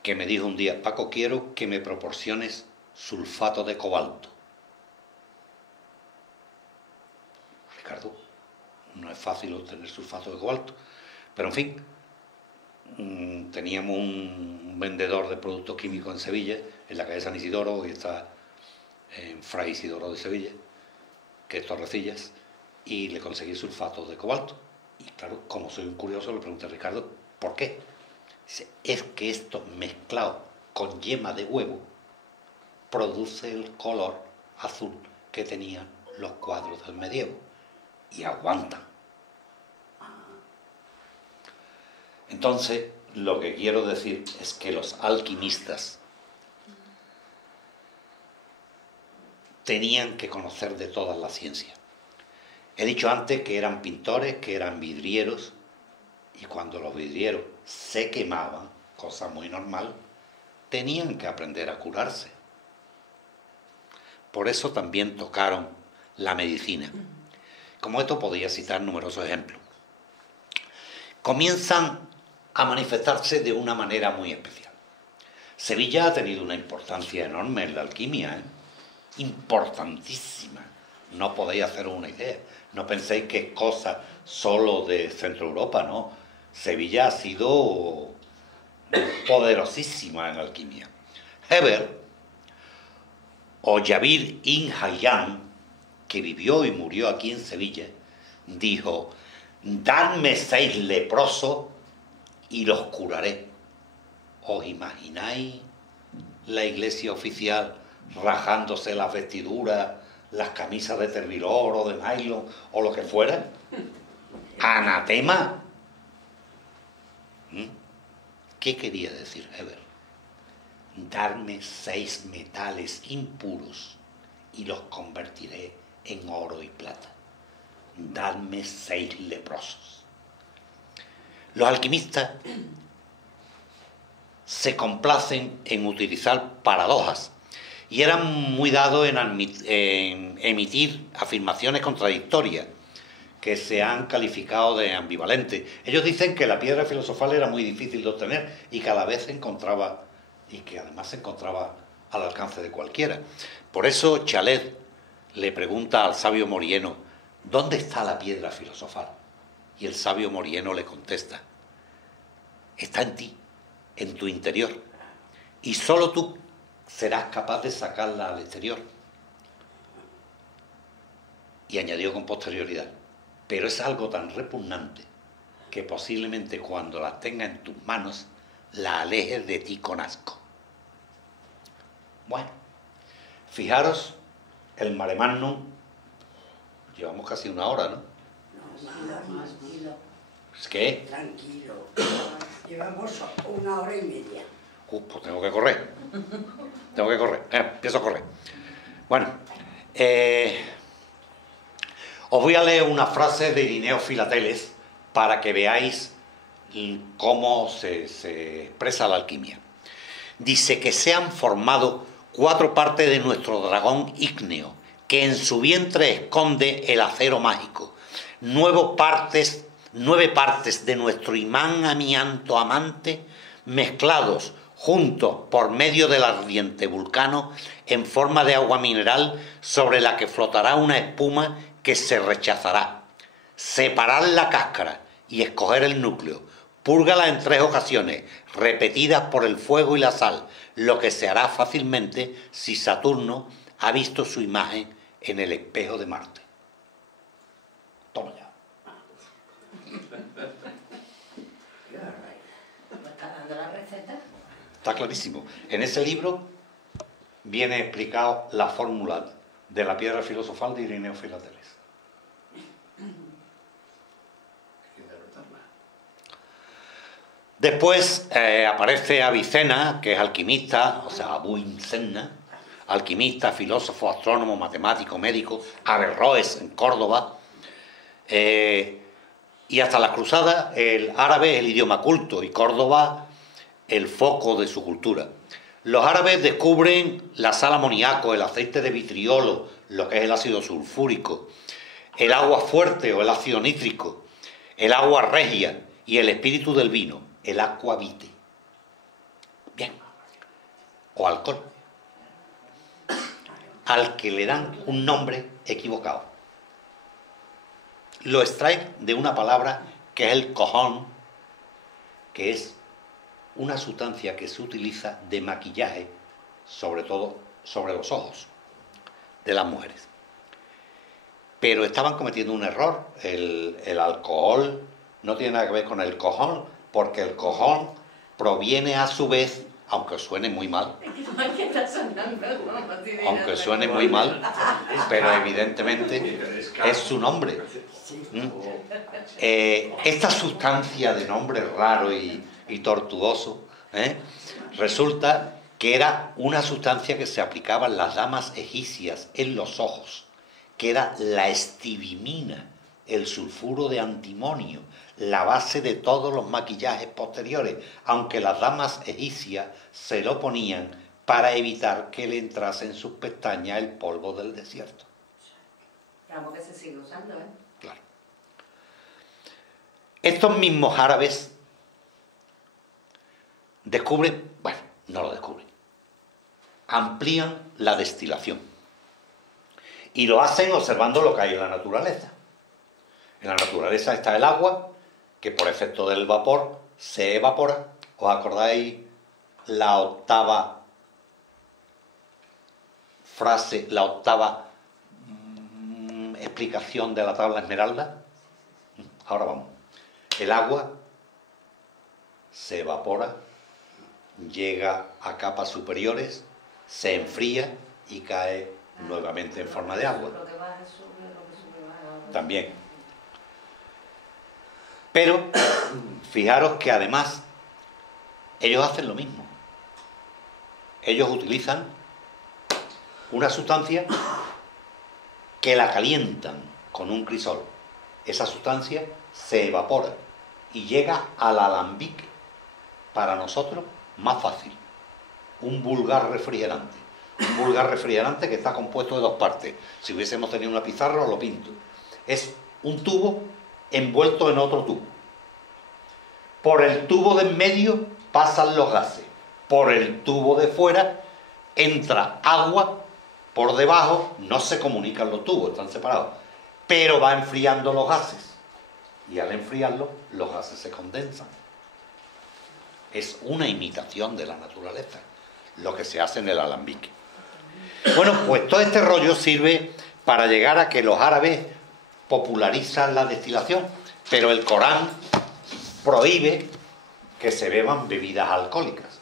que me dijo un día, Paco, quiero que me proporciones sulfato de cobalto. Ricardo, no es fácil obtener sulfato de cobalto, pero en fin, teníamos un vendedor de productos químicos en Sevilla, en la calle San Isidoro, hoy está en Fray Isidoro de Sevilla, que es Torrecillas, y le conseguí sulfato de cobalto. Y claro, como soy un curioso, le pregunté a Ricardo, ¿por qué? Dice, es que esto mezclado con yema de huevo produce el color azul que tenían los cuadros del medievo y aguantan. Entonces, lo que quiero decir es que los alquimistas tenían que conocer de todas las ciencias. He dicho antes que eran pintores, que eran vidrieros, y cuando los vidrieros se quemaban, cosa muy normal, tenían que aprender a curarse. Por eso también tocaron la medicina. Como esto podía citar numerosos ejemplos. Comienzan a manifestarse de una manera muy especial. Sevilla ha tenido una importancia enorme en la alquimia, importantísima. No podéis haceros una idea. No penséis que es cosa solo de Centro Europa, no. Sevilla ha sido poderosísima en alquimia. Heber o Yabir Ibn Hayyan, que vivió y murió aquí en Sevilla, dijo, dadme 6 leprosos y los curaré. ¿Os imagináis la iglesia oficial rajándose las vestiduras, las camisas de terbilor o de nylon o lo que fuera? ¡Anatema! ¿Qué quería decir Heber? Darme 6 metales impuros y los convertiré en oro y plata. Dadme 6 leprosos. Los alquimistas se complacen en utilizar paradojas y eran muy dados en emitir afirmaciones contradictorias que se han calificado de ambivalentes. Ellos dicen que la piedra filosofal era muy difícil de obtener y cada vez se encontraba, y que además se encontraba al alcance de cualquiera. Por eso Chalet le pregunta al sabio Morieno, ¿dónde está la piedra filosofal? Y el sabio Morieno le contesta, está en ti, en tu interior, y solo tú serás capaz de sacarla al exterior. Y añadió con posterioridad, pero es algo tan repugnante que posiblemente cuando la tengas en tus manos la alejes de ti con asco. Bueno, fijaros, el Mare Magnum, llevamos casi 1 hora, ¿no? No, más. ¿Es que? Tranquilo. Llevamos 1 hora y media. Pues tengo que correr. Empiezo a correr. Bueno, os voy a leer una frase de Irineo Filateles para que veáis cómo se expresa la alquimia. Dice que se han formado 4 partes de nuestro dragón ígneo, que en su vientre esconde el acero mágico. 9 partes de nuestro imán amianto amante, mezclados juntos por medio del ardiente vulcano en forma de agua mineral sobre la que flotará una espuma que se rechazará. Separar la cáscara y escoger el núcleo. Púrgala en 3 ocasiones, repetidas por el fuego y la sal, lo que se hará fácilmente si Saturno ha visto su imagen en el espejo de Marte. Toma ya. ¿Me está dando la receta? Está clarísimo. En ese libro viene explicado la fórmula de la piedra filosofal de Ireneo Filateles. Después aparece Avicena, que es alquimista, o sea, Avicenna, alquimista, filósofo, astrónomo, matemático, médico, Averroes en Córdoba. Y hasta la cruzada el árabe es el idioma culto y Córdoba el foco de su cultura. Los árabes descubren la sal amoníaco, el aceite de vitriolo, lo que es el ácido sulfúrico, el agua fuerte o el ácido nítrico, el agua regia y el espíritu del vino, el aqua vite. Bien. O alcohol. Al que le dan un nombre equivocado. Lo extraen de una palabra que es el cojón, que es una sustancia que se utiliza de maquillaje, sobre todo sobre los ojos de las mujeres. Pero estaban cometiendo un error. El alcohol no tiene nada que ver con el cojón, porque el cojón proviene a su vez, aunque suene muy mal, aunque suene muy mal, pero evidentemente es su nombre. Esta sustancia de nombre raro y tortuoso, resulta que era una sustancia que se aplicaba en las damas egipcias en los ojos, que era la estibimina, el sulfuro de antimonio, la base de todos los maquillajes posteriores, aunque las damas egipcias se lo ponían para evitar que le entrase en sus pestañas el polvo del desierto. Claro, que se sigue usando, ¿eh? Claro. Estos mismos árabes descubren, bueno, no lo descubren, amplían la destilación. Y lo hacen observando lo que hay en la naturaleza. En la naturaleza está el agua, que por efecto del vapor se evapora. ¿Os acordáis la octava frase, la octava explicación de la tabla esmeralda? Ahora vamos. El agua se evapora, llega a capas superiores, se enfría y cae nuevamente en forma de agua. Lo que baja sube, lo que sube baja. También. Pero fijaros que además ellos hacen lo mismo. Ellos utilizan una sustancia que la calientan con un crisol. Esa sustancia se evapora y llega al alambique. Para nosotros, más fácil. Un vulgar refrigerante. Un vulgar refrigerante que está compuesto de 2 partes. Si hubiésemos tenido una pizarra, os lo pinto. Es un tubo envuelto en otro tubo. Por el tubo de en medio pasan los gases. Por el tubo de fuera entra agua. Por debajo no se comunican los tubos, están separados. Pero va enfriando los gases. Y al enfriarlos, los gases se condensan. Es una imitación de la naturaleza, lo que se hace en el alambique. Bueno, pues todo este rollo sirve para llegar a que los árabes popularizan la destilación, pero el Corán prohíbe que se beban bebidas alcohólicas.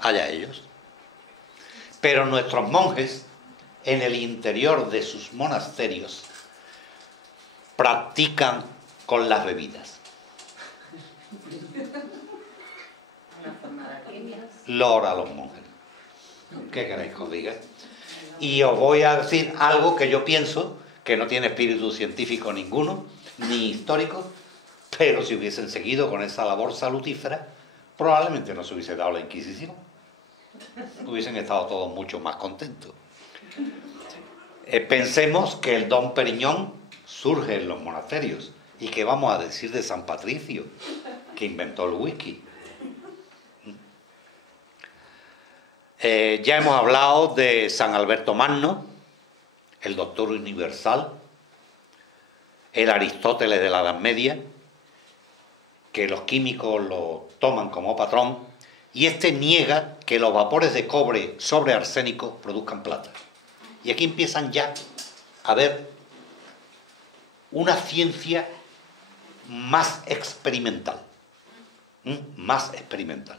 Allá ellos. Pero nuestros monjes, en el interior de sus monasterios, practican con las bebidas. Una forma de alquimia. Lora a los monjes. ¿Qué queréis que os diga? Y os voy a decir algo que yo pienso que no tiene espíritu científico ninguno, ni histórico, pero si hubiesen seguido con esa labor salutífera, probablemente no se hubiese dado la Inquisición. Hubiesen estado todos mucho más contentos. Pensemos que el Dom Periñón surge en los monasterios. ¿Y qué vamos a decir de San Patricio, que inventó el whisky? Ya hemos hablado de San Alberto Magno, el doctor universal, el Aristóteles de la Edad Media, que los químicos lo toman como patrón, y este niega que los vapores de cobre sobre arsénico produzcan plata. Y aquí empiezan ya a ver una ciencia más experimental. Más experimental.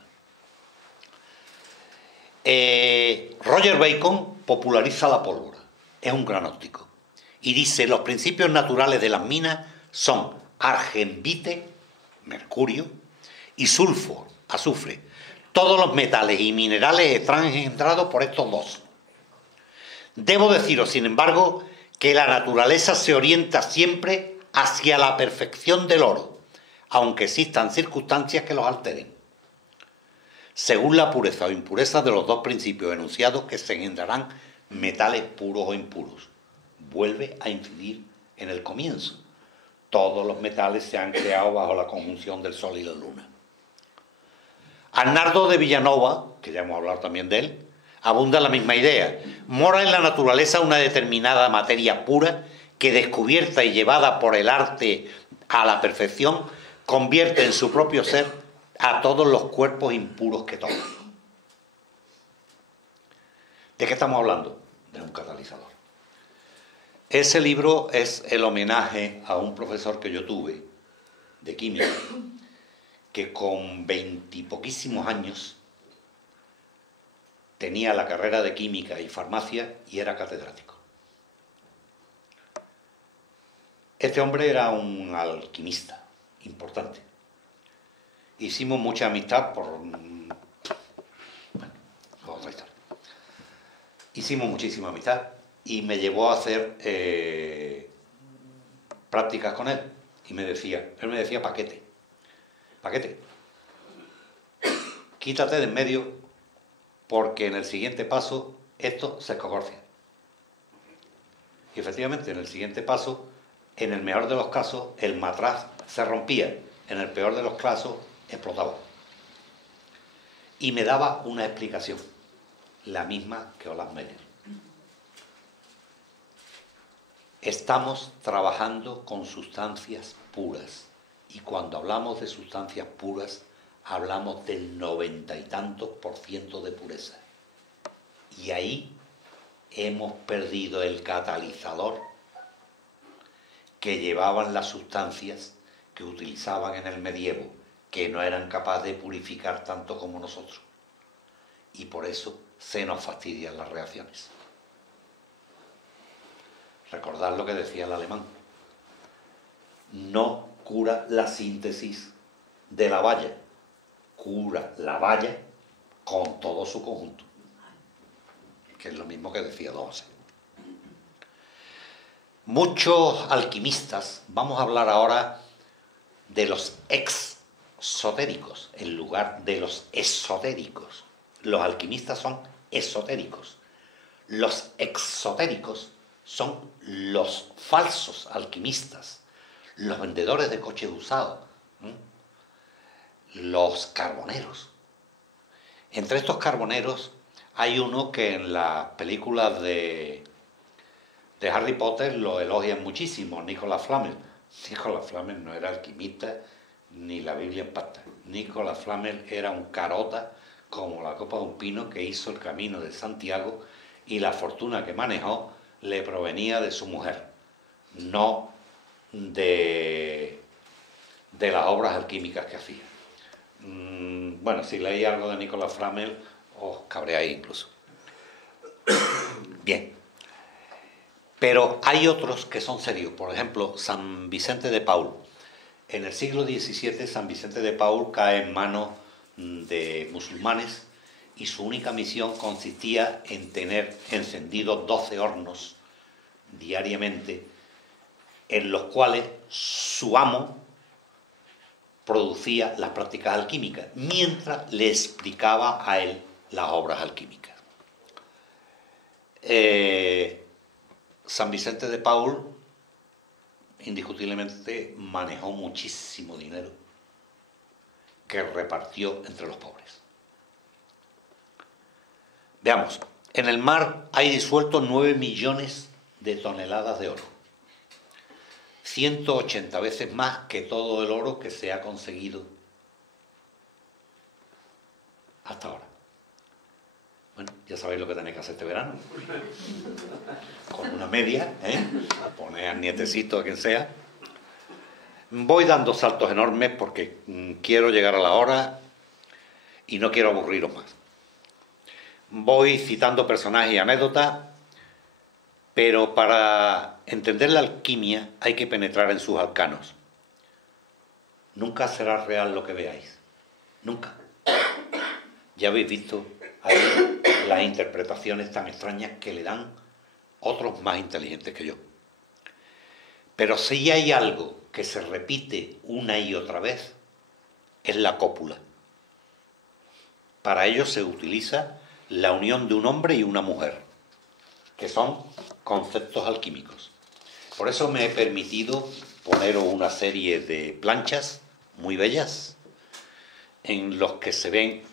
Roger Bacon populariza la pólvora. Es un gran óptico. Y dice, los principios naturales de las minas son argenbite, mercurio, y sulfuro, azufre. Todos los metales y minerales están engendrados por estos dos. Debo deciros, sin embargo, que la naturaleza se orienta siempre hacia la perfección del oro, aunque existan circunstancias que los alteren, según la pureza o impureza de los dos principios enunciados, que se engendrarán metales puros o impuros. Vuelve a incidir en el comienzo. Todos los metales se han creado bajo la conjunción del Sol y la Luna. Arnaldo de Villanova, que ya hemos hablado también de él, abunda la misma idea. Mora en la naturaleza una determinada materia pura que, descubierta y llevada por el arte a la perfección, convierte en su propio ser a todos los cuerpos impuros que toca. ¿De qué estamos hablando? De un catalizador. Ese libro es el homenaje a un profesor que yo tuve de química, que con 20 y poquísimos años tenía la carrera de química y farmacia y era catedrático. Este hombre era un alquimista importante. Hicimos mucha amistad por... Bueno, otra historia. Hicimos muchísima amistad y me llevó a hacer prácticas con él. Y él me decía, paquete, quítate de en medio porque en el siguiente paso esto se escogorcia. Y efectivamente, en el siguiente paso, en el mejor de los casos, el matraz se rompía, en el peor de los casos, explotaba. Y me daba una explicación, la misma que Olaf Meyer. Estamos trabajando con sustancias puras, y cuando hablamos de sustancias puras, hablamos del 90 y tantos % de pureza. Y ahí hemos perdido el catalizador que llevaban las sustancias que utilizaban en el medievo, que no eran capaces de purificar tanto como nosotros. Y por eso se nos fastidian las reacciones. Recordad lo que decía el alemán. No cura la síntesis de la valla, cura la valla con todo su conjunto, que es lo mismo que decía Dose. Muchos alquimistas, vamos a hablar ahora de los exotéricos en lugar de los esotéricos. Los alquimistas son esotéricos. Los exotéricos son los falsos alquimistas, los vendedores de coches usados, los carboneros. Entre estos carboneros hay uno que en las películas de Harry Potter lo elogian muchísimo, Nicolas Flamel. Nicolas Flamel no era alquimista ni la Biblia en pasta. Nicolas Flamel era un carota como la copa de un pino que hizo el camino de Santiago y la fortuna que manejó le provenía de su mujer, no de las obras alquímicas que hacía. Bueno, si leí algo de Nicolas Flamel, os cabreáis incluso. Bien. Pero hay otros que son serios. Por ejemplo, San Vicente de Paul. En el siglo XVII, San Vicente de Paul cae en manos de musulmanes y su única misión consistía en tener encendidos 12 hornos diariamente, en los cuales su amo producía las prácticas alquímicas, mientras le explicaba a él las obras alquímicas. San Vicente de Paul indiscutiblemente manejó muchísimo dinero que repartió entre los pobres. Veamos, en el mar hay disueltos 9 millones de toneladas de oro, 180 veces más que todo el oro que se ha conseguido hasta ahora. Bueno, ya sabéis lo que tenéis que hacer este verano. Con una media, a poner al nietecito, a quien sea. Voy dando saltos enormes porque quiero llegar a la hora y no quiero aburriros más. Voy citando personajes y anécdotas, pero para entender la alquimia hay que penetrar en sus arcanos. Nunca será real lo que veáis. Nunca. Ya habéis visto ahí las interpretaciones tan extrañas que le dan otros más inteligentes que yo. Pero si hay algo que se repite una y otra vez, es la cópula. Para ello se utiliza la unión de un hombre y una mujer, que son conceptos alquímicos. Por eso me he permitido poneros una serie de planchas muy bellas en los que se ven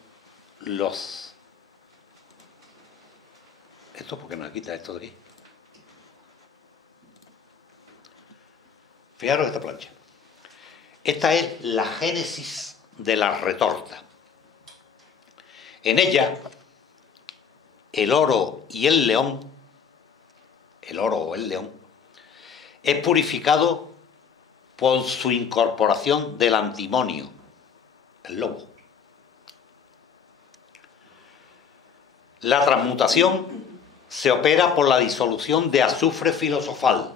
los... ¿Esto por qué no me quita esto de aquí? Fijaros esta plancha. Esta es la génesis de la retorta. En ella, el oro y el león, el oro o el león, es purificado por su incorporación del antimonio, el lobo. La transmutación se opera por la disolución de azufre filosofal,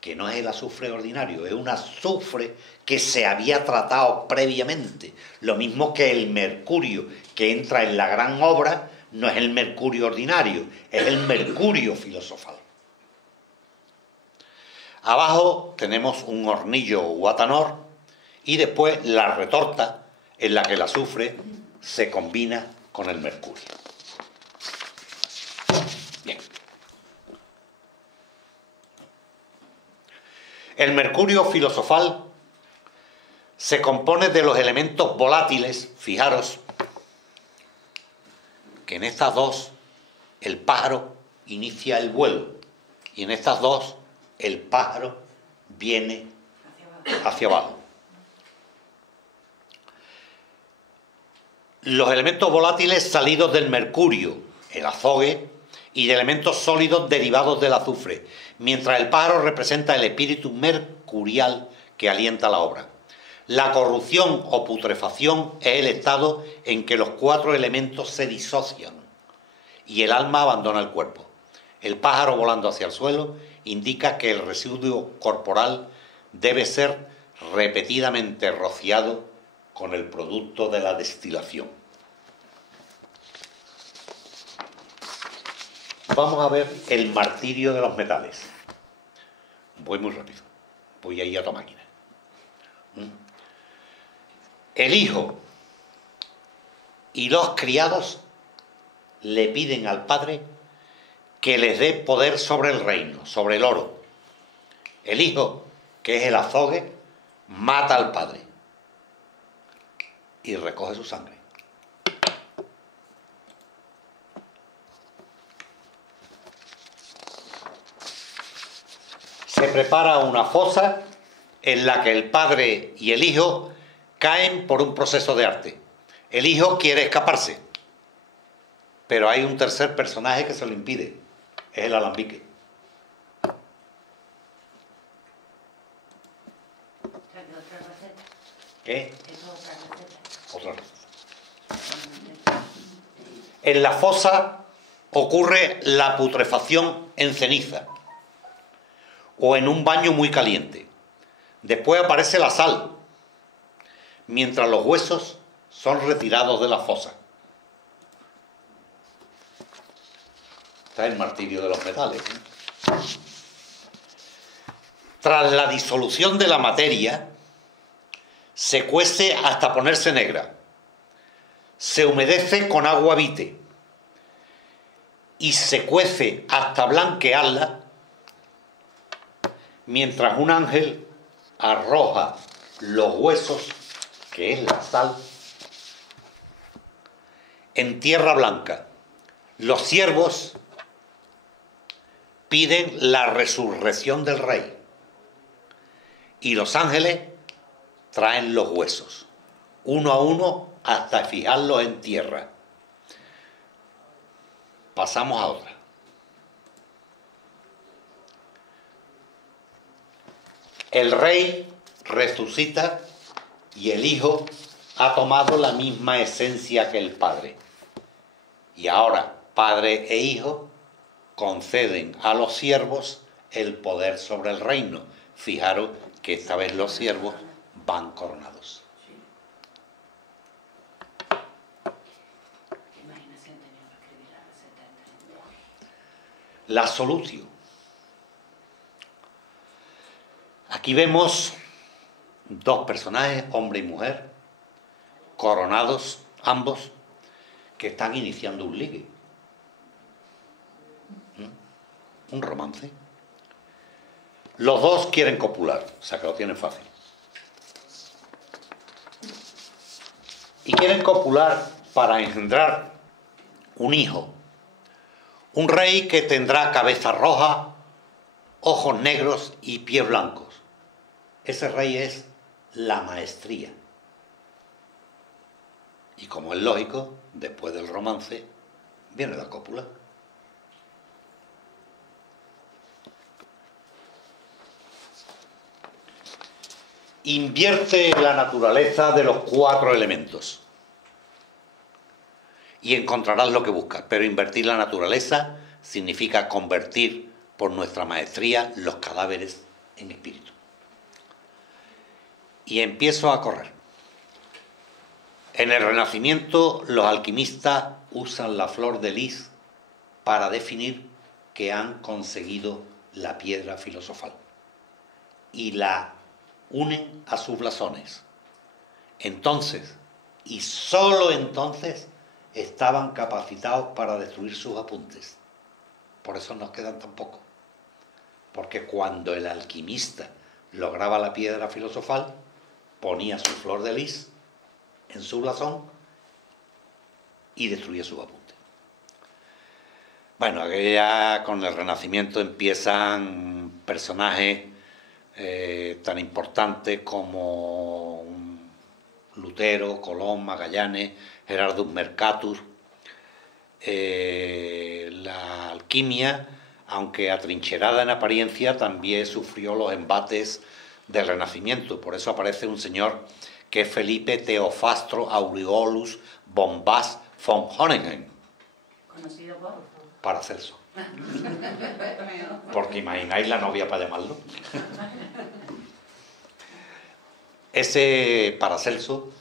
que no es el azufre ordinario, es un azufre que se había tratado previamente. Lo mismo que el mercurio que entra en la gran obra no es el mercurio ordinario, es el mercurio filosofal. Abajo tenemos un hornillo o atanor y después la retorta en la que el azufre se combina con el mercurio. Bien. El mercurio filosofal se compone de los elementos volátiles. Fijaros que en estas dos el pájaro inicia el vuelo y en estas dos el pájaro viene hacia abajo. Los elementos volátiles salidos del mercurio, el azogue, y de elementos sólidos derivados del azufre, mientras el pájaro representa el espíritu mercurial que alienta la obra. La corrupción o putrefacción es el estado en que los 4 elementos se disocian y el alma abandona el cuerpo. El pájaro volando hacia el suelo indica que el residuo corporal debe ser repetidamente rociado con el producto de la destilación. Vamos a ver el martirio de los metales. Voy muy rápido. Voy ahí a tu máquina. El hijo y los criados le piden al padre que les dé poder sobre el reino, sobre el oro. El hijo, que es el azogue, mata al padre y recoge su sangre. Se prepara una fosa en la que el padre y el hijo caen por un proceso de arte. El hijo quiere escaparse, pero hay un tercer personaje que se lo impide, es el alambique. ¿Otra receta? ¿Qué? Es otra receta. Otra receta. En la fosa ocurre la putrefacción en ceniza o en un baño muy caliente. Después aparece la sal, mientras los huesos son retirados de la fosa. Está el martirio de los metales. Tras la disolución de la materia, se cuece hasta ponerse negra. Se humedece con agua vite y se cuece hasta blanquearla mientras un ángel arroja los huesos, que es la sal, en tierra blanca. Los siervos piden la resurrección del rey y los ángeles traen los huesos, uno a uno hasta fijarlos en tierra. Pasamos a otra. El rey resucita y el hijo ha tomado la misma esencia que el padre. Y ahora padre e hijo conceden a los siervos el poder sobre el reino. Fijaros que esta vez los siervos van coronados. ¿Qué imaginación tenía para escribir la receta de 30? La solución. Aquí vemos dos personajes, hombre y mujer, coronados ambos, que están iniciando un ligue, un romance. Los dos quieren copular, o sea que lo tienen fácil. Y quieren copular para engendrar un hijo, un rey que tendrá cabeza roja, ojos negros y pies blancos. Ese rey es la maestría. Y como es lógico, después del romance viene la cópula. Invierte la naturaleza de los 4 elementos y encontrarás lo que buscas. Pero invertir la naturaleza significa convertir por nuestra maestría los cadáveres en espíritu. Y empiezo a correr. En el Renacimiento los alquimistas usan la flor de lis para definir que han conseguido la piedra filosofal y la unen a sus blasones. Entonces, y sólo entonces, estaban capacitados para destruir sus apuntes. Por eso nos quedan tan pocos. Porque cuando el alquimista lograba la piedra filosofal, ponía su flor de lis en su blasón y destruía sus apuntes. Bueno, ya con el Renacimiento empiezan personajes tan importantes como Lutero, Colón, Magallanes, Gerardus Mercatus. La alquimia, aunque atrincherada en apariencia, también sufrió los embates del Renacimiento. Por eso aparece un señor que es Felipe Teofastro Aureolus Bombast von Hohenheim. Conocido por Paracelso. Porque imagináis la novia para llamarlo. Ese Paracelso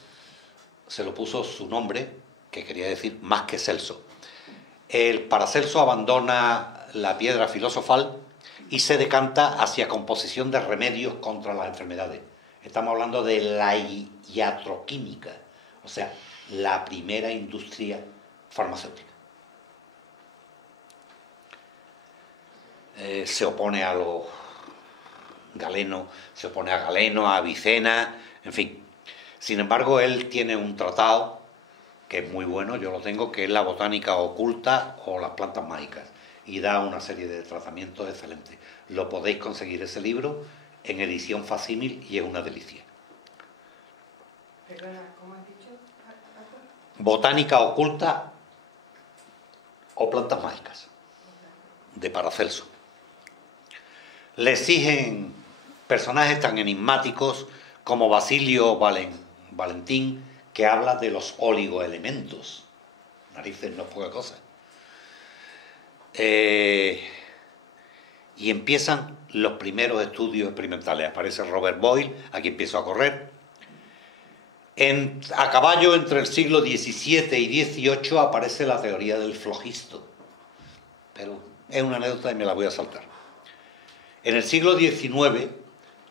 se lo puso su nombre, que quería decir más que Celso. El Paracelso abandona la piedra filosofal y se decanta hacia composición de remedios contra las enfermedades. Estamos hablando de la iatroquímica, o sea, la primera industria farmacéutica. Se opone a los Galeno, se opone a Galeno, a Avicena, en fin. Sin embargo, él tiene un tratado que es muy bueno, yo lo tengo, que es la botánica oculta o las plantas mágicas, y da una serie de tratamientos excelentes. Lo podéis conseguir ese libro en edición facímil y es una delicia. Perdona, ¿cómo has dicho? Botánica oculta o plantas mágicas, de Paracelso. Le exigen personajes tan enigmáticos como Basilio Valentín, que habla de los oligoelementos. Narices, no es poca cosa. Y empiezan los primeros estudios experimentales. Aparece Robert Boyle, aquí empiezo a correr. A caballo entre el siglo XVII y XVIII aparece la teoría del flogisto. Pero es una anécdota y me la voy a saltar. En el siglo XIX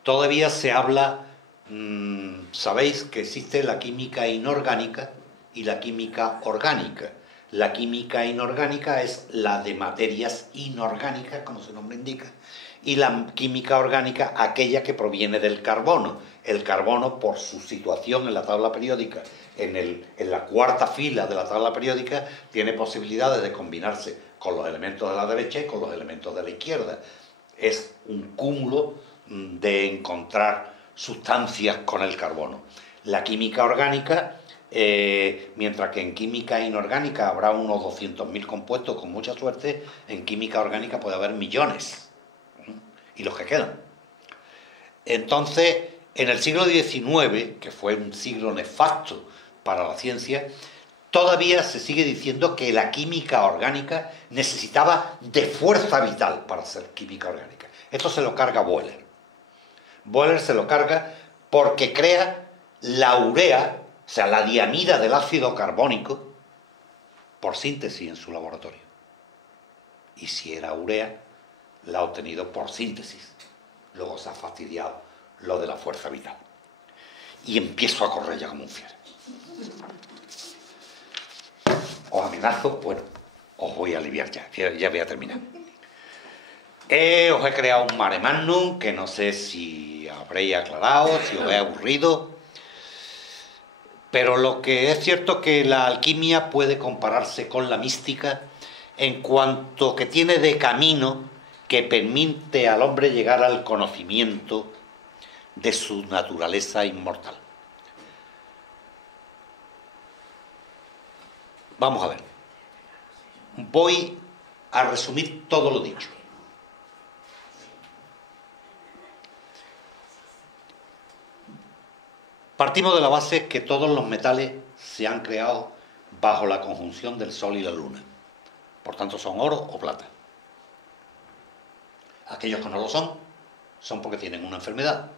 todavía se habla, sabéis que existe la química inorgánica y la química orgánica. La química inorgánica es la de materias inorgánicas, como su nombre indica, y la química orgánica aquella que proviene del carbono. El carbono, por su situación en la tabla periódica, en la cuarta fila de la tabla periódica, tiene posibilidades de combinarse con los elementos de la derecha y con los elementos de la izquierda. Es un cúmulo de encontrar sustancias con el carbono. La química orgánica, mientras que en química inorgánica habrá unos 200.000 compuestos con mucha suerte, en química orgánica puede haber millones, y los que quedan. Entonces, en el siglo XIX, que fue un siglo nefasto para la ciencia, todavía se sigue diciendo que la química orgánica necesitaba de fuerza vital para ser química orgánica. Esto se lo carga Boehler. Boehler se lo carga porque crea la urea, o sea, la diamida del ácido carbónico, por síntesis en su laboratorio. Y si era urea, la ha obtenido por síntesis. Luego se ha fastidiado lo de la fuerza vital. Y empiezo a correr ya como un fiero. Os amenazo, bueno, os voy a aliviar ya voy a terminar. Os he creado un mare magnum que no sé si habréis aclarado, si os he aburrido, pero lo que es cierto es que la alquimia puede compararse con la mística en cuanto que tiene de camino que permite al hombre llegar al conocimiento de su naturaleza inmortal. Vamos a ver. Voy a resumir todo lo dicho. Partimos de la base que todos los metales se han creado bajo la conjunción del Sol y la Luna. Por tanto, son oro o plata. Aquellos que no lo son porque tienen una enfermedad.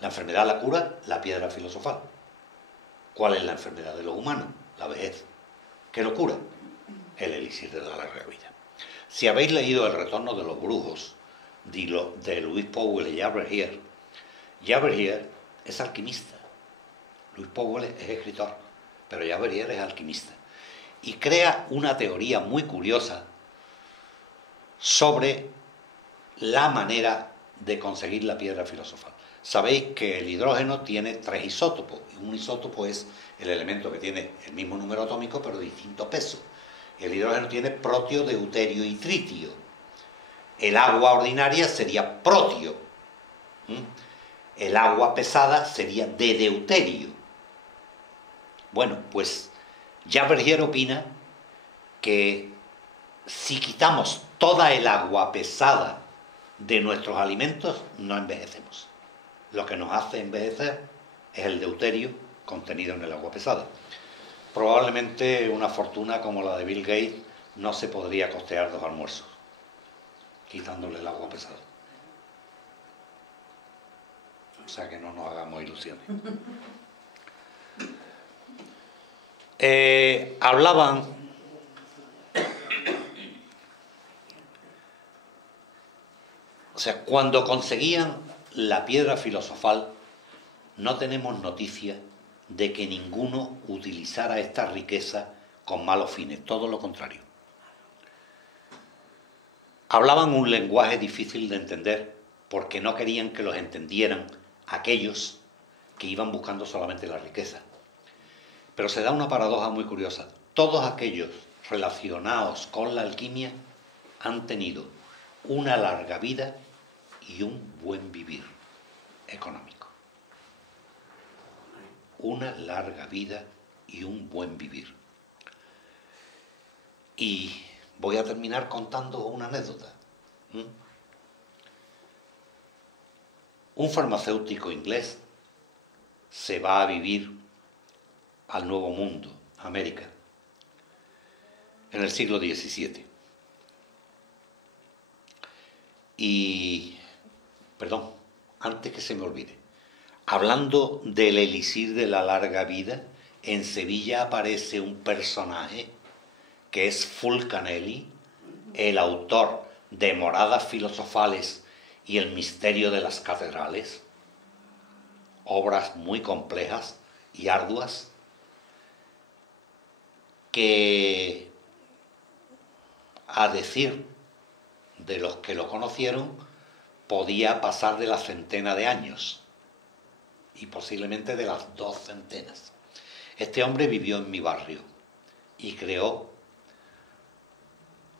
La enfermedad la cura la piedra filosofal. ¿Cuál es la enfermedad de los humanos? La vejez. ¿Qué lo cura? El elixir de la larga vida. Si habéis leído El retorno de los brujos de Louis Powell y Javerhier es alquimista. Louis Powell es escritor, pero Javerhier es alquimista. Y crea una teoría muy curiosa sobre la manera de conseguir la piedra filosofal. Sabéis que el hidrógeno tiene 3 isótopos. Un isótopo es el elemento que tiene el mismo número atómico pero de distinto peso. El hidrógeno tiene protio, deuterio y tritio. El agua ordinaria sería protio. El agua pesada sería de deuterio. Bueno, pues Javerhier opina que si quitamos toda el agua pesada de nuestros alimentos, no envejecemos. Lo que nos hace envejecer es el deuterio contenido en el agua pesada. Probablemente una fortuna como la de Bill Gates no se podría costear 2 almuerzos, quitándole el agua pesada. O sea que no nos hagamos ilusiones. Hablaban o sea, cuando conseguían la piedra filosofal, no tenemos noticia de que ninguno utilizara esta riqueza con malos fines, todo lo contrario. Hablaban un lenguaje difícil de entender porque no querían que los entendieran aquellos que iban buscando solamente la riqueza. Pero se da una paradoja muy curiosa. Todos aquellos relacionados con la alquimia han tenido una larga vida y un buen vivir económico. Una larga vida y un buen vivir. Y voy a terminar contando una anécdota. Un farmacéutico inglés se va a vivir al Nuevo Mundo, América, en el siglo XVII. Y, perdón, antes que se me olvide, hablando del elixir de la larga vida, en Sevilla aparece un personaje que es Fulcanelli, el autor de Moradas Filosofales y El misterio de las catedrales, obras muy complejas y arduas. que, a decir de los que lo conocieron, podía pasar de la centena de años y posiblemente de las 2 centenas. Este hombre vivió en mi barrio y creó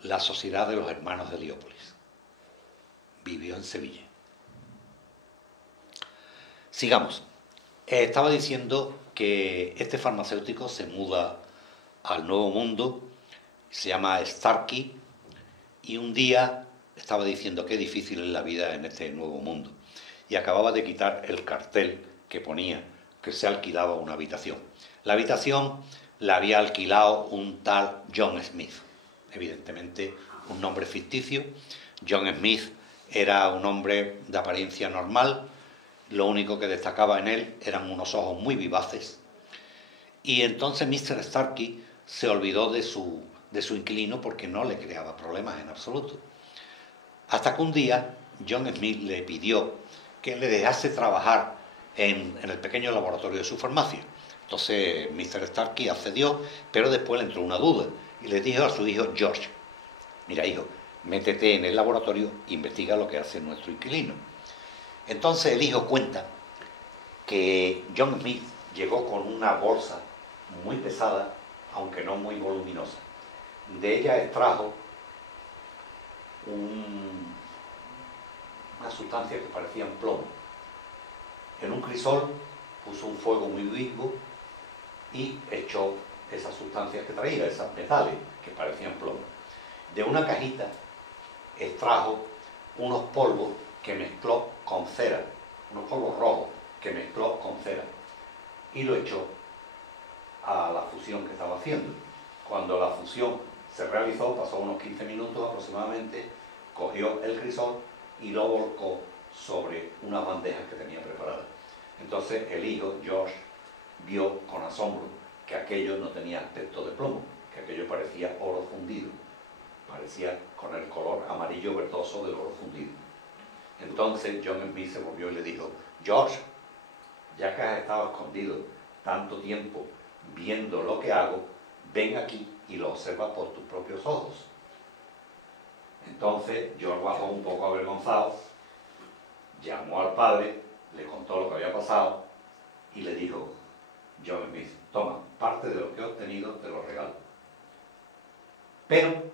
la Sociedad de los Hermanos de Heliópolis. Vivió en Sevilla. Sigamos. Estaba diciendo que este farmacéutico se muda al Nuevo Mundo, se llama Starkey, y un día estaba diciendo qué difícil es la vida en este Nuevo Mundo, y acababa de quitar el cartel que ponía que se alquilaba una habitación. La habitación la había alquilado un tal John Smith, evidentemente un nombre ficticio. John Smith era un hombre de apariencia normal, lo único que destacaba en él eran unos ojos muy vivaces, y entonces Mr. Starkey se olvidó de su inquilino porque no le creaba problemas en absoluto. Hasta que un día John Smith le pidió que le dejase trabajar en el pequeño laboratorio de su farmacia. Entonces Mr. Starkey accedió, pero después le entró una duda y le dijo a su hijo George: mira, hijo, métete en el laboratorio e investiga lo que hace nuestro inquilino. Entonces el hijo cuenta que John Smith llegó con una bolsa muy pesada, aunque no muy voluminosa. De ella extrajo una sustancia que parecía un plomo. En un crisol puso un fuego muy vivo y echó esas sustancias que traía, esos metales que parecían plomo. De una cajita extrajo unos polvos que mezcló con cera, unos polvos rojos que mezcló con cera, y lo echó a la fusión que estaba haciendo. Cuando la fusión se realizó, pasó unos 15 minutos aproximadamente, cogió el crisol y lo volcó sobre unas bandejas que tenía preparadas. Entonces el hijo, George, vio con asombro que aquello no tenía aspecto de plomo, que aquello parecía oro fundido, parecía con el color amarillo verdoso del oro fundido. Entonces John Smith se volvió y le dijo: George, ya que has estado escondido tanto tiempo viendo lo que hago, ven aquí y lo observa por tus propios ojos. Entonces George bajó un poco avergonzado, llamó al padre, le contó lo que había pasado y le dijo: John Smith, toma, parte de lo que he obtenido te lo regalo. Pero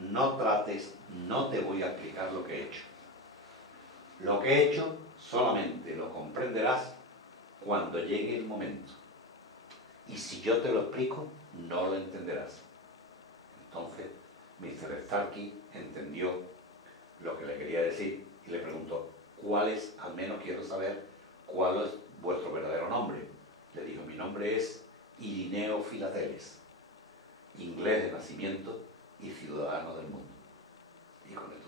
no trates, no te voy a explicar lo que he hecho. Lo que he hecho solamente lo comprenderás cuando llegue el momento. Y si yo te lo explico, no lo entenderás. Entonces, Mr. Starkey entendió lo que le quería decir y le preguntó: ¿cuál es, al menos quiero saber, cuál es vuestro verdadero nombre? Le dijo: mi nombre es Irineo Filateles, inglés de nacimiento y ciudadano del mundo. Y con esto